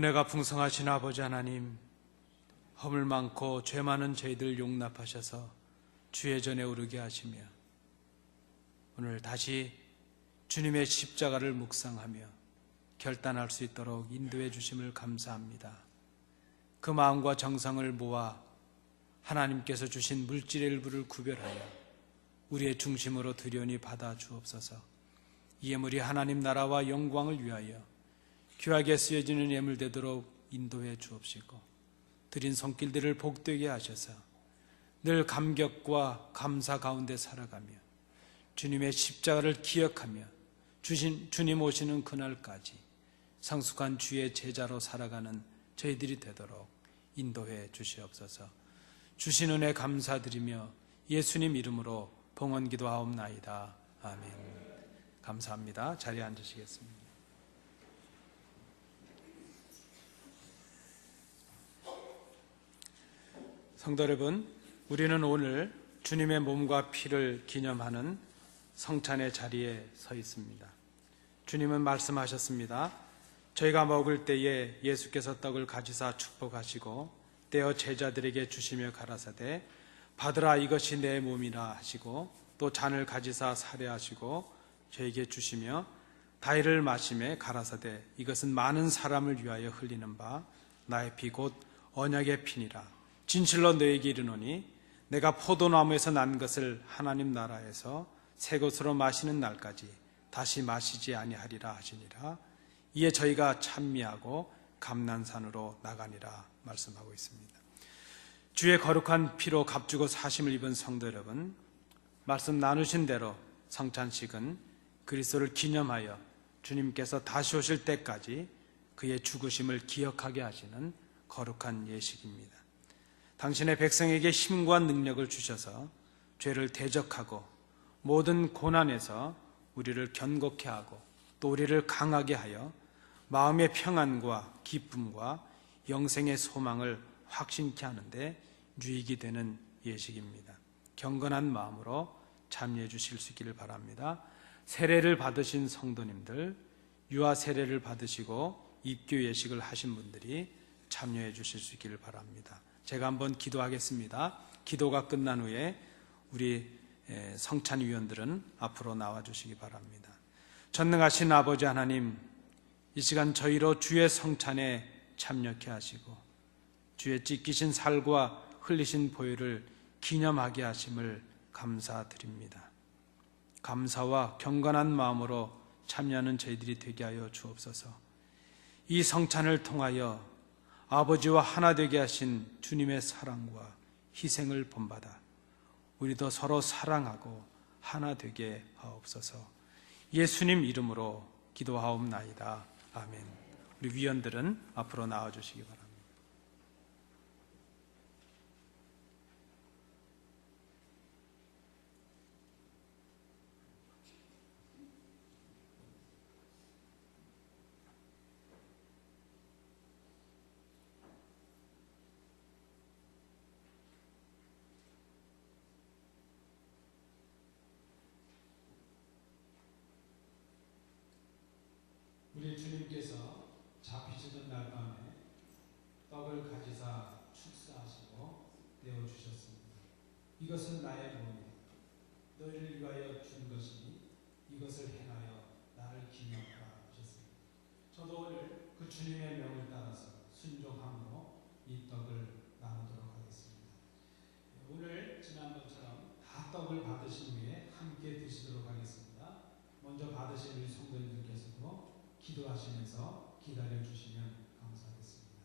은혜가 풍성하신 아버지 하나님, 허물 많고 죄 많은 저희들 용납하셔서 주의 전에 오르게 하시며 오늘 다시 주님의 십자가를 묵상하며 결단할 수 있도록 인도해 주심을 감사합니다. 그 마음과 정성을 모아 하나님께서 주신 물질의 일부를 구별하여 우리의 중심으로 드려니 받아 주옵소서. 이 예물이 하나님 나라와 영광을 위하여 귀하게 쓰여지는 예물 되도록 인도해 주옵시고 드린 손길들을 복되게 하셔서 늘 감격과 감사 가운데 살아가며 주님의 십자가를 기억하며 주님 오시는 그날까지 성숙한 주의 제자로 살아가는 저희들이 되도록 인도해 주시옵소서. 주신 은혜 감사드리며 예수님 이름으로 봉헌 기도하옵나이다. 아멘. 감사합니다. 자리에 앉으시겠습니다. 성도 여러분, 우리는 오늘 주님의 몸과 피를 기념하는 성찬의 자리에 서 있습니다. 주님은 말씀하셨습니다. 저희가 먹을 때에 예수께서 떡을 가지사 축복하시고 떼어 제자들에게 주시며 가라사대 받으라 이것이 내 몸이라 하시고 또 잔을 가지사 사례하시고 저에게 주시며 다이를 마시매 가라사대 이것은 많은 사람을 위하여 흘리는 바 나의 피 곧 언약의 피니라. 진실로 너에게 이르노니 내가 포도나무에서 난 것을 하나님 나라에서 새 것으로 마시는 날까지 다시 마시지 아니하리라 하시니라. 이에 저희가 찬미하고 감난산으로 나가니라 말씀하고 있습니다. 주의 거룩한 피로 값주고 사심을 입은 성도 여러분, 말씀 나누신 대로 성찬식은 그리스도를 기념하여 주님께서 다시 오실 때까지 그의 죽으심을 기억하게 하시는 거룩한 예식입니다. 당신의 백성에게 힘과 능력을 주셔서 죄를 대적하고 모든 고난에서 우리를 견고케 하고 또 우리를 강하게 하여 마음의 평안과 기쁨과 영생의 소망을 확신케 하는데 유익이 되는 예식입니다. 경건한 마음으로 참여해 주실 수 있기를 바랍니다. 세례를 받으신 성도님들, 유아 세례를 받으시고 입교 예식을 하신 분들이 참여해 주실 수 있기를 바랍니다. 제가 한번 기도하겠습니다. 기도가 끝난 후에 우리 성찬위원들은 앞으로 나와 주시기 바랍니다. 전능하신 아버지 하나님, 이 시간 저희로 주의 성찬에 참여케 하시고 주의 찢기신 살과 흘리신 보혈을 기념하게 하심을 감사드립니다. 감사와 경건한 마음으로 참여하는 저희들이 되게 하여 주옵소서. 이 성찬을 통하여 아버지와 하나 되게 하신 주님의 사랑과 희생을 본받아 우리도 서로 사랑하고 하나 되게 하옵소서. 예수님 이름으로 기도하옵나이다. 아멘. 우리 위원들은 앞으로 나와주시기 바랍니다. 우리 주님께서 잡히시던 날 밤에 떡을 가지사 축사하시고 떼어주셨습니다. 이것은 나의 몸이다. 너희를 위하여 준 것이니 이것을 행하여 나를 기념하라 하셨습니다. 저도 오늘 그 주님의 명을 따라서 순종함으로 이 떡을 나누도록 하겠습니다. 오늘 지난번처럼 다 떡을 받으신 후에 함께 드시도록 하겠습니다. 먼저 받으신 우리 성도님들께서도 기도하시면서 기다려주시면 감사하겠습니다.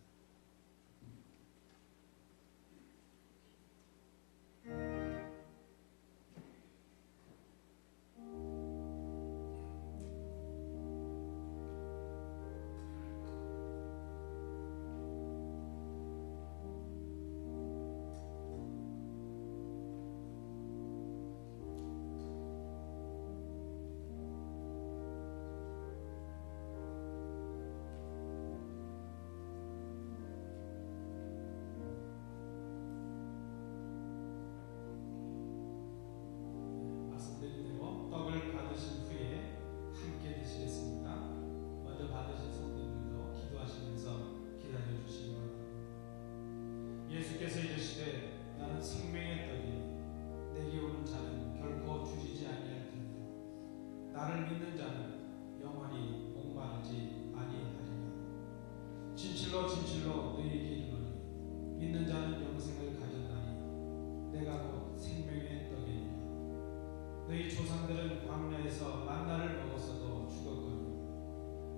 너희 조상들은 광야에서 만나를 먹었어도 죽었거니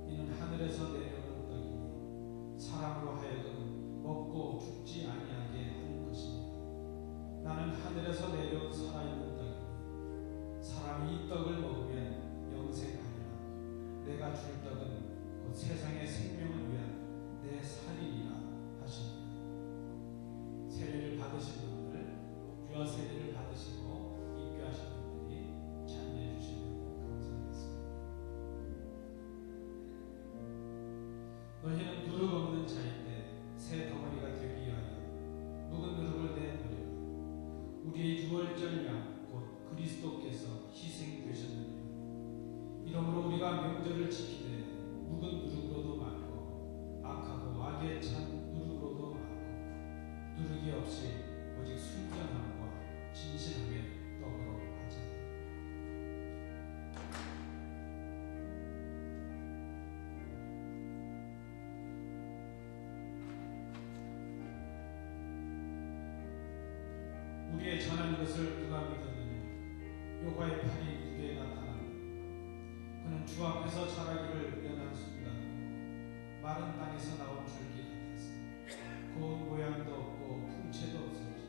이는 하늘에서 내려오는 떡이니 사람으로 하여금 먹고 죽지 아니하게 하는 것이니라. 나는 하늘에서 내려온 살아있는 떡이니 사람이 이 떡을 먹으면 영생하리라. 내가 줄 떡은 곧 세상의 생명을 위한 내 살이니라 하시니라. 세례를 받으신 분들, 유아 세례를 받으시고 입교하신 분들이 참여해 주시면 감사하겠습니다. 너희는 누룩 없는 자인데 새 덩어리가 되기 위하여 묵은 누룩을 내버리라. 우리의 유월절 양 곧 그리스도께서 희생되셨느니라. 이러므로 우리가 명절을 지키되 묵은 누룩으로도 말고 악하고 악에 찬 누룩으로도 말고 누룩이 없이 오직 순전함과 진실함의 떡으로 하자. 우리의 전한 것을 누가 믿었느냐? 여호와의 팔이 누구에 나타났느냐? 그는 주 앞에서 자라기를 연한 순간 마른 땅에서 나온 줄기 같았어. 고운 모양도 없고 풍채도 없었지.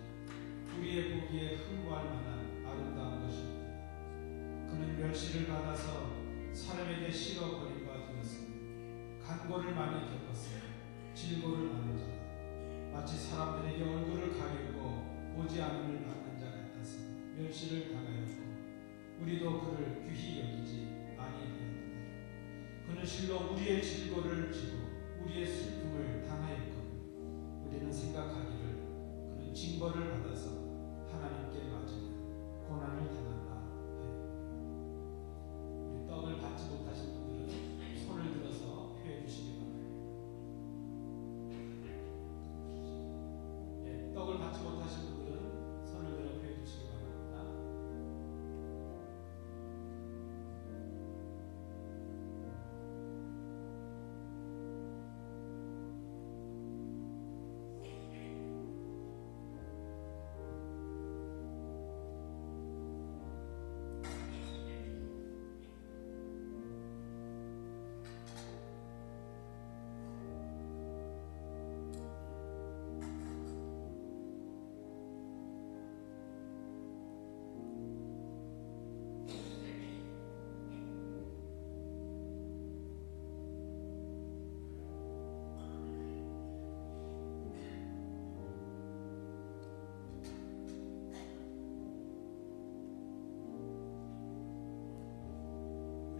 우리의 보기에 흠모할 만한 아름다운 것입니다. 그는 멸시를 받아서 사람에게 실어 버린 바 되었으며 간고를 많이 겪었어요. 질고를 받는 자라. 마치 사람들에게 얼굴을 가리우고 보지 않음을 받는 자 같아서 멸시를 당하였고 우리도 그를 귀히 여기지 아니하였다. 그는 실로 우리의 질고를 지고 우리의 슬픔을 당하였거든. 우리는 생각하기를 그는 징벌을 받아서 하나님께 맞으며 고난을 당한다 하였다. 우리 떡을 받지 못하신 분들은 손을 들어서 표해 주시기 바랍니다. 예, 떡을 받지 못하신 분들은 손을 들어 표해 주시기 바랍니다.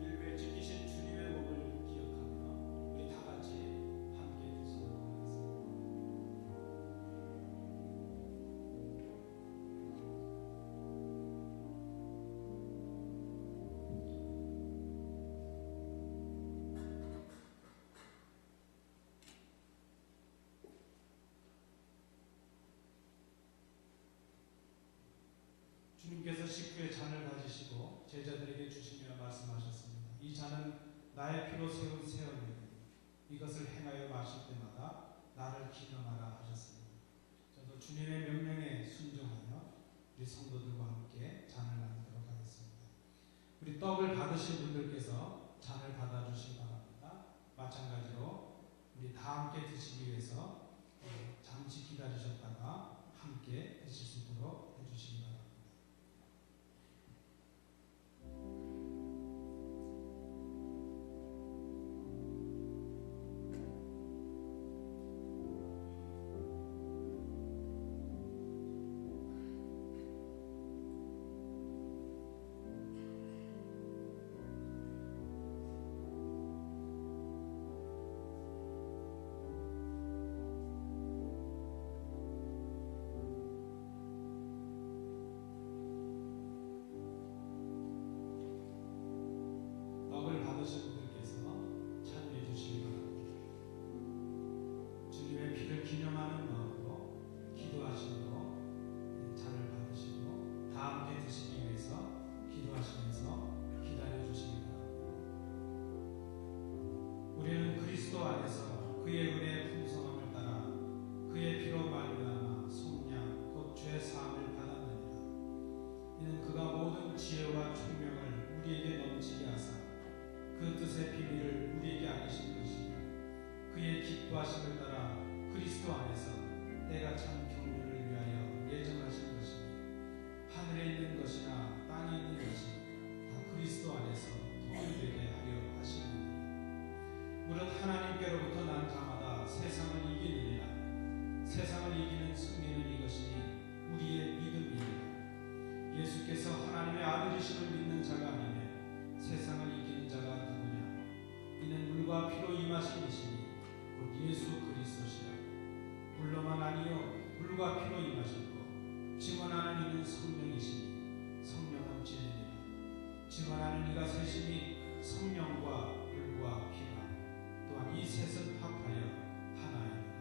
우리를 위해 지키신 주님의 몸을 기억하며 우리 다 같이 함께 드시도록 하겠습니다. 주님께서 식구의 잔을 가지시고 제자들에게 주시며 말씀하셨습니다. 이 잔은 나의 피로 세운 새 언약이니 이것을 행하여 마실 때마다 나를 기념하라 하셨습니다. 저도 주님의 명령에 순종하여 우리 성도들과 함께 잔을 나누도록 하겠습니다. 우리 떡을 받으신 분들께서 잔을 받아주시기 바랍니다. 마찬가지로 우리 다 함께 드시기 위해서 잠시 기다리셨다가 함께 드실 수 있도록 해주시기 바랍니다. 떡을 받으신 분들께서 참여해 주시기 바랍니다. 주님의 피를 기념하는 마음으로 기도하시고 잔을 받으시고 다 함께 드시기 위해서 기도하시면서 기다려 주시기 바랍니다. 우리는 그리스도 안에서 그의 은혜의 풍성함을 따라 그의 피로 말미암아 속량 곧 죄 사함을 받았느니라. 이는 그가 모든 지혜와 예수께서 하나님의 아들이심을 믿는 자가 아니면 세상을 이기는 자가 누구냐? 이는 물과 피로 임하신 이시니 곧 예수 그리스도시라. 불로만 아니요 물과 피로 임하셨고 증언하는 이는 성령이시니 성령은 진리니라. 증언하는 이가 셋이니 성령과 물과 피가 또한 이 셋은 합하여 하나이니라.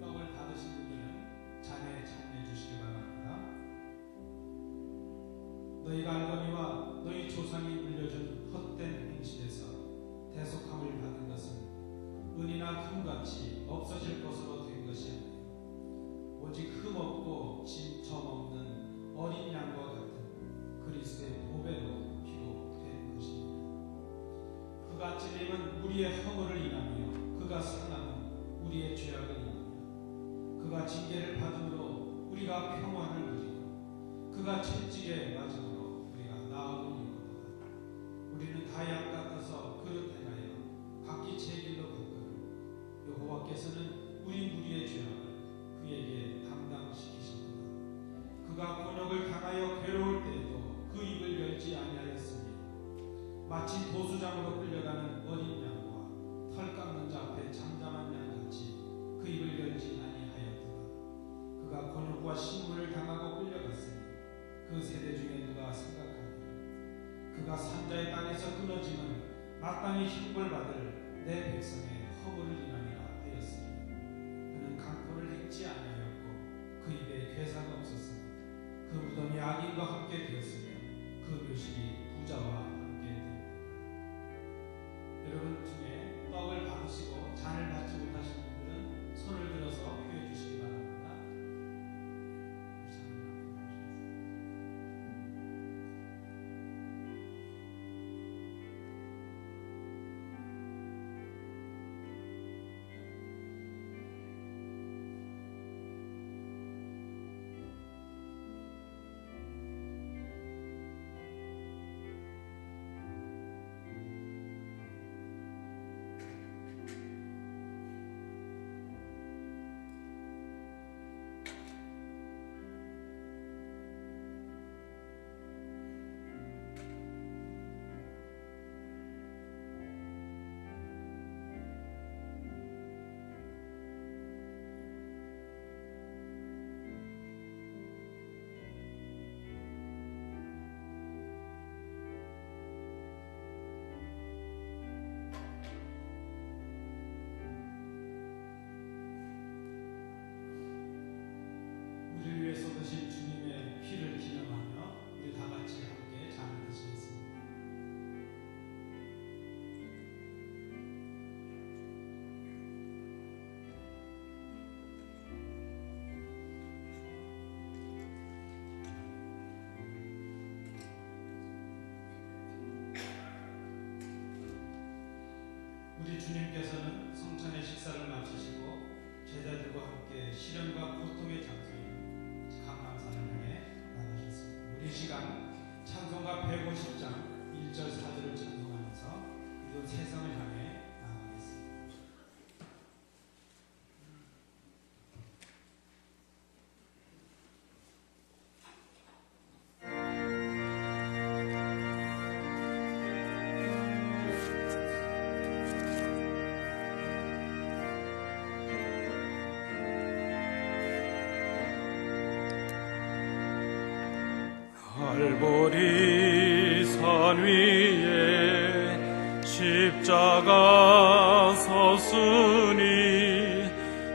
떡을 다 드신 분들은 잔에 찬내 주시기 바랍니다. 너희가 알거니와 너희 조상이 물려준 헛된 행실에서 대속함을 받은 것은 은이나 금같이 없어질 것으로 된 것이 아니요 오직 흠없고 진점 없는 어린 양과 같은 그리스도의 보배로 피로 된 것입니다. 그가 찔림은 우리의 허물을 인하며 그가 상함은 우리의 죄악을 인하며 그가 징계를 받음으로 우리가 평화를 누리고 그가 채찍에 맞음으로 우리가 나음을 이루었다. 우리는 다 양 같아서 그릇 행하여 각기 제 길로 갔거늘 여호와께서는 우리 무리의 죄악을 그에게 담당시키셨도다. 그가 곤욕을 당하여 괴로울 때에도 그 입을 열지 아니하였으니 마치 도수장으로 끌려가는 어린 양과 털 깎는 자 앞에 잠잠한 양같이 그 입을 열지 아니하였도다. 그가 곤욕과 신문을 당하고 끌려갔으니 그 세대 중에 누가 생각하니라. 그가 산자의 땅에서 끊어짐은 마땅히 형벌받을 내 백성의 허물을 인함이라 하였으니 그는 강포를 행치 아니하였고 그 입에 괴사가 없었으니 그 무덤이 악인과 함께 되었으며 그 묘실이 부자와 함께 되었다. 여러분 중에 떡을 받으시고 잔을 받지 못하신 분들은 손을 들어서 표해 주시기 바랍니다. 우리를 위해 쏟으신 주님의 피를 기념하며 우리 다 같이 함께 잔을 드시겠습니다. 우리 주님께서는 성찬의 식사를 마치시고 제자들과 함께 시련과 고통의 장소인 감람산을 향해 나가셨습니다. 우리 시간 찬송가 150장 1절 4절을 찬송하면서 이곳 세상을 향해 나가겠습니다. 갈보리 산 위에 십자가 섰으니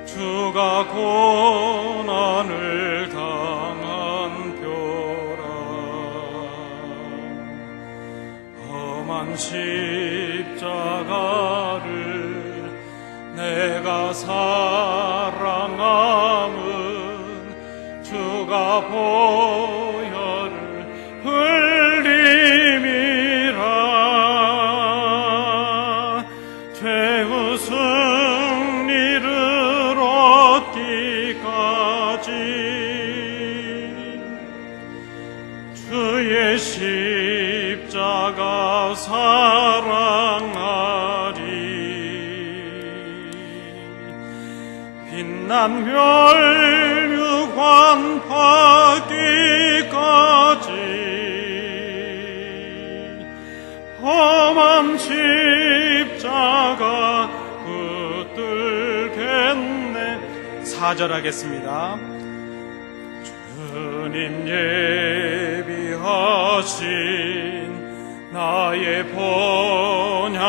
주가 고난을 당한 표라. 험한 십자가를 내가 사랑함은 주가 보혈을 흘림이라. 최후 승리를 얻기까지 주의 십자가 사랑하리. 빛난 혈육관 파 4절 주님 예비하신 나의 본향집에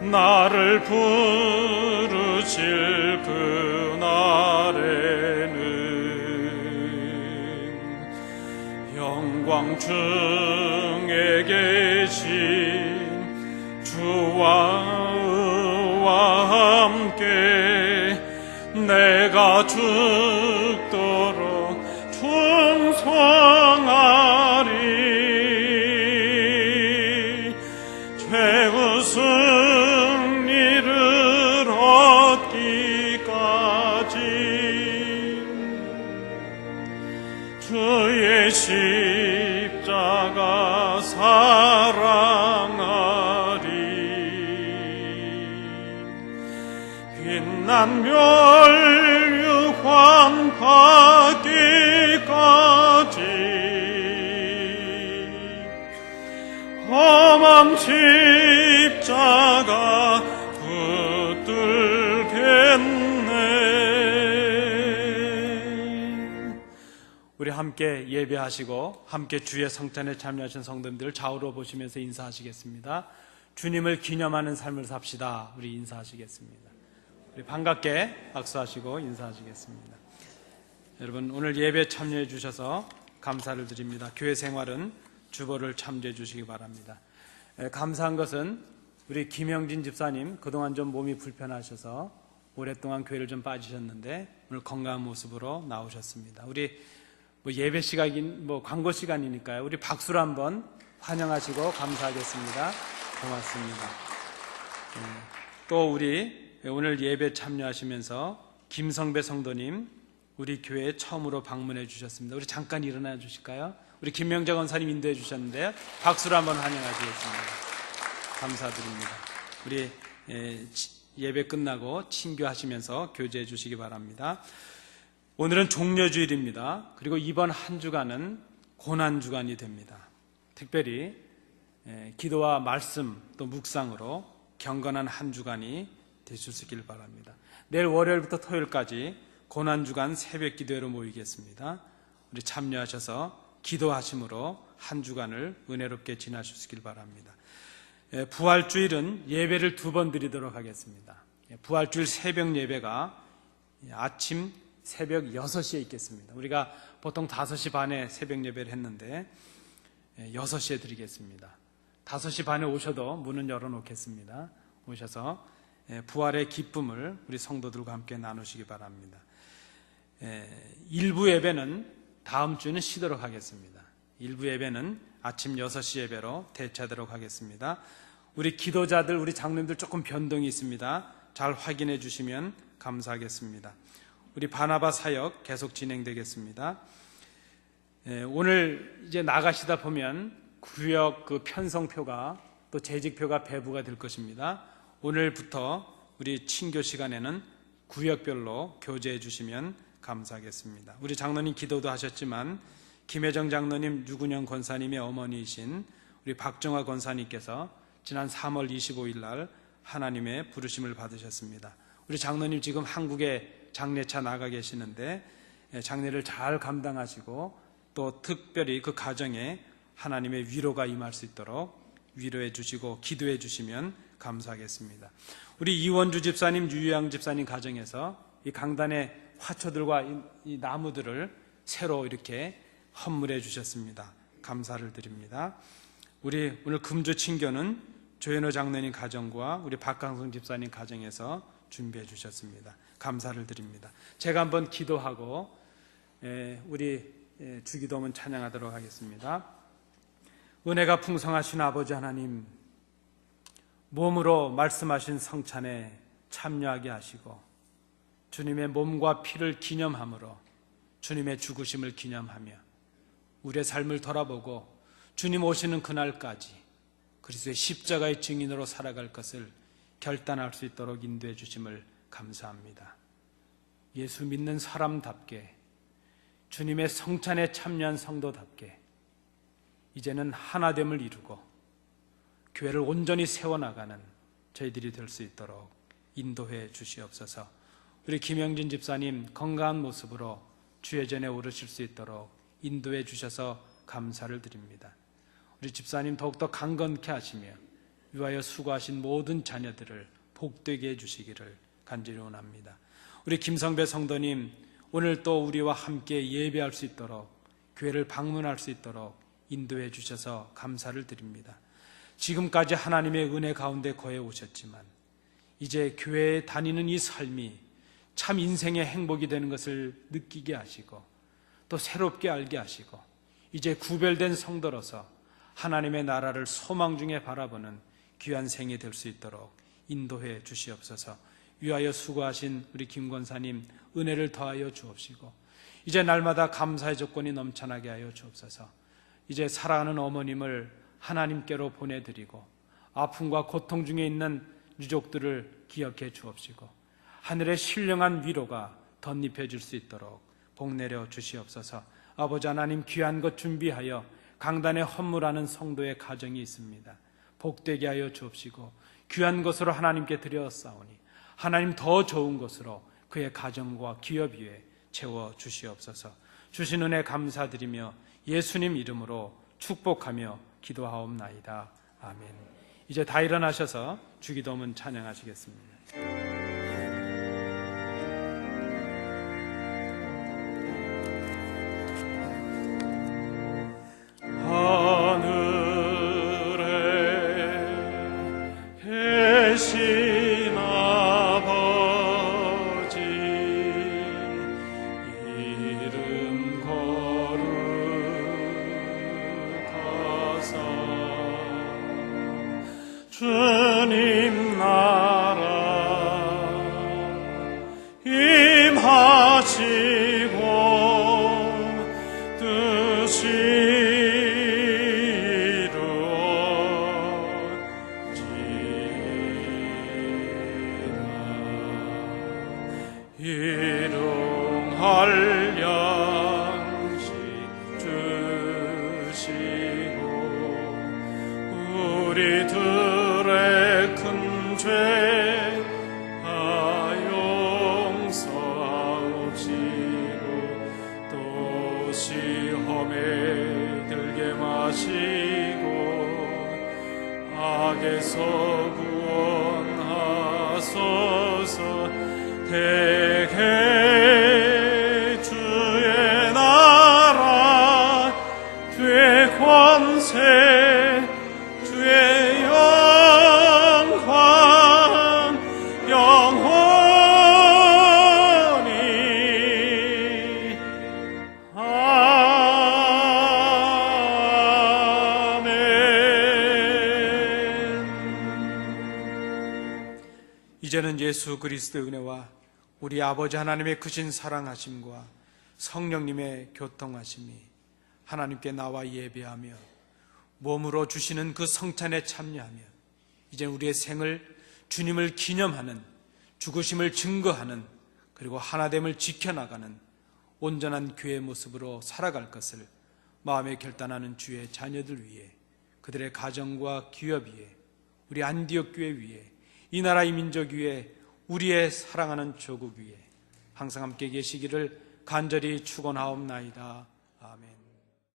나를 부르실 그날에는 영광 중에 계신 주와 함께 내가 죽도록 충성하리. 최후 승리를 얻기까지 주의 십자가 사랑하리. 빛난 멸류관 받기까지 험한 십자가 붙들겠네. 우리 함께 예배하시고 함께 주의 성찬에 참여하신 성도님들 좌우로 보시면서 인사하시겠습니다. 주님을 기념하는 삶을 삽시다. 우리 인사하시겠습니다. 우리 반갑게 박수하시고 인사하시겠습니다. 여러분, 오늘 예배 참여해 주셔서 감사를 드립니다. 교회 생활은 주보를 참조해 주시기 바랍니다. 감사한 것은 우리 김영진 집사님, 그동안 좀 몸이 불편하셔서 오랫동안 교회를 좀 빠지셨는데 오늘 건강한 모습으로 나오셨습니다. 우리 예배 시간인 광고 시간이니까요. 우리 박수로 한번 환영하시고 감사하겠습니다. 고맙습니다. 또 우리 오늘 예배 참여하시면서 김성배 성도님 우리 교회에 처음으로 방문해 주셨습니다. 우리 잠깐 일어나 주실까요? 우리 김명재 권사님 인도해 주셨는데요. 박수로 한번 환영하시겠습니다. 감사드립니다. 우리 예배 끝나고 친교하시면서 교제해 주시기 바랍니다. 오늘은 종려주일입니다. 그리고 이번 한 주간은 고난주간이 됩니다. 특별히 기도와 말씀 또 묵상으로 경건한 한 주간이 되실 수 있길 바랍니다. 내일 월요일부터 토요일까지 고난주간 새벽 기도회로 모이겠습니다. 우리 참여하셔서 기도하심으로 한 주간을 은혜롭게 지나실 수 있길 바랍니다. 부활주일은 예배를 2번 드리도록 하겠습니다. 부활주일 새벽 예배가 아침 새벽 6시에 있겠습니다. 우리가 보통 5시 반에 새벽 예배를 했는데 6시에 드리겠습니다. 5시 반에 오셔도 문은 열어놓겠습니다. 오셔서 부활의 기쁨을 우리 성도들과 함께 나누시기 바랍니다. 일부 예배는 다음 주는 쉬도록 하겠습니다. 일부 예배는 아침 6시 예배로 대체하도록 하겠습니다. 우리 기도자들, 우리 장로님들 조금 변동이 있습니다. 잘 확인해 주시면 감사하겠습니다. 우리 바나바 사역 계속 진행되겠습니다. 오늘 이제 나가시다 보면 구역 편성표가 또 재직표가 배부가 될 것입니다. 오늘부터 우리 친교 시간에는 구역별로 교제해 주시면 감사하겠습니다. 우리 장로님 기도도 하셨지만 김혜정 장로님, 유근영 권사님의 어머니이신 우리 박정화 권사님께서 지난 3월 25일 날 하나님의 부르심을 받으셨습니다. 우리 장로님 지금 한국에 장례차 나가 계시는데 장례를 잘 감당하시고 또 특별히 그 가정에 하나님의 위로가 임할 수 있도록 위로해 주시고 기도해 주시면 감사하겠습니다. 우리 이원주 집사님, 유양 집사님 가정에서 이 강단의 화초들과 이 나무들을 새로 이렇게 헌물해 주셨습니다. 감사를 드립니다. 우리 오늘 금주 친교는 조현호 장로님 가정과 우리 박강성 집사님 가정에서 준비해 주셨습니다. 감사를 드립니다. 제가 한번 기도하고 우리 주기도문 찬양하도록 하겠습니다. 은혜가 풍성하신 아버지 하나님, 몸으로 말씀하신 성찬에 참여하게 하시고 주님의 몸과 피를 기념함으로 주님의 죽으심을 기념하며 우리의 삶을 돌아보고 주님 오시는 그날까지 그리스도의 십자가의 증인으로 살아갈 것을 결단할 수 있도록 인도해 주심을 감사합니다. 예수 믿는 사람답게 주님의 성찬에 참여한 성도답게 이제는 하나됨을 이루고 교회를 온전히 세워나가는 저희들이 될 수 있도록 인도해 주시옵소서. 우리 김영진 집사님 건강한 모습으로 주회전에 오르실 수 있도록 인도해 주셔서 감사를 드립니다. 우리 집사님 더욱더 강건케 하시며 위하여 수고하신 모든 자녀들을 복되게 해주시기를 간절히 원합니다. 우리 김성배 성도님, 오늘 또 우리와 함께 예배할 수 있도록, 교회를 방문할 수 있도록 인도해 주셔서 감사를 드립니다. 지금까지 하나님의 은혜 가운데 거해 오셨지만 이제 교회에 다니는 이 삶이 참 인생의 행복이 되는 것을 느끼게 하시고 또 새롭게 알게 하시고 이제 구별된 성도로서 하나님의 나라를 소망 중에 바라보는 귀한 생이 될 수 있도록 인도해 주시옵소서. 위하여 수고하신 우리 김 권사님 은혜를 더하여 주옵시고 이제 날마다 감사의 조건이 넘쳐나게 하여 주옵소서. 이제 사랑하는 어머님을 하나님께로 보내드리고 아픔과 고통 중에 있는 유족들을 기억해 주옵시고 하늘의 신령한 위로가 덧입혀 줄 수 있도록 복 내려 주시옵소서. 아버지 하나님, 귀한 것 준비하여 강단에 헌물하는 성도의 가정이 있습니다. 복되게 하여 주옵시고 귀한 것으로 하나님께 드렸사오니 하나님 더 좋은 것으로 그의 가정과 기업 위에 채워 주시옵소서. 주신 은혜 감사드리며 예수님 이름으로 축복하며 기도하옵나이다. 아멘. 이제 다 일어나셔서 주기도문 찬양하시겠습니다. 주님 나라 임하시고 뜻이 이루어지리라. 일용할 양식 주시고 우리들의 큰 죄 용서하옵시고 또 시험에 들게 마시고 악에서 구원하소서. 대개 주의 나라 주의 권세 주의 영광 영원히 아멘. 이제는 예수 그리스도의 은혜와 우리 아버지 하나님의 크신 사랑하심과 성령님의 교통하심이 하나님께 나와 예배하며 몸으로 주시는 그 성찬에 참여하며 이제 우리의 생을 주님을 기념하는, 죽으심을 증거하는, 그리고 하나됨을 지켜나가는 온전한 교회의 모습으로 살아갈 것을 마음에 결단하는 주의 자녀들 위해, 그들의 가정과 기업 위에, 우리 안디옥 교회 위에, 이 나라 이 민족 위에, 우리의 사랑하는 조국 위에 항상 함께 계시기를 간절히 축원하옵나이다. 아멘.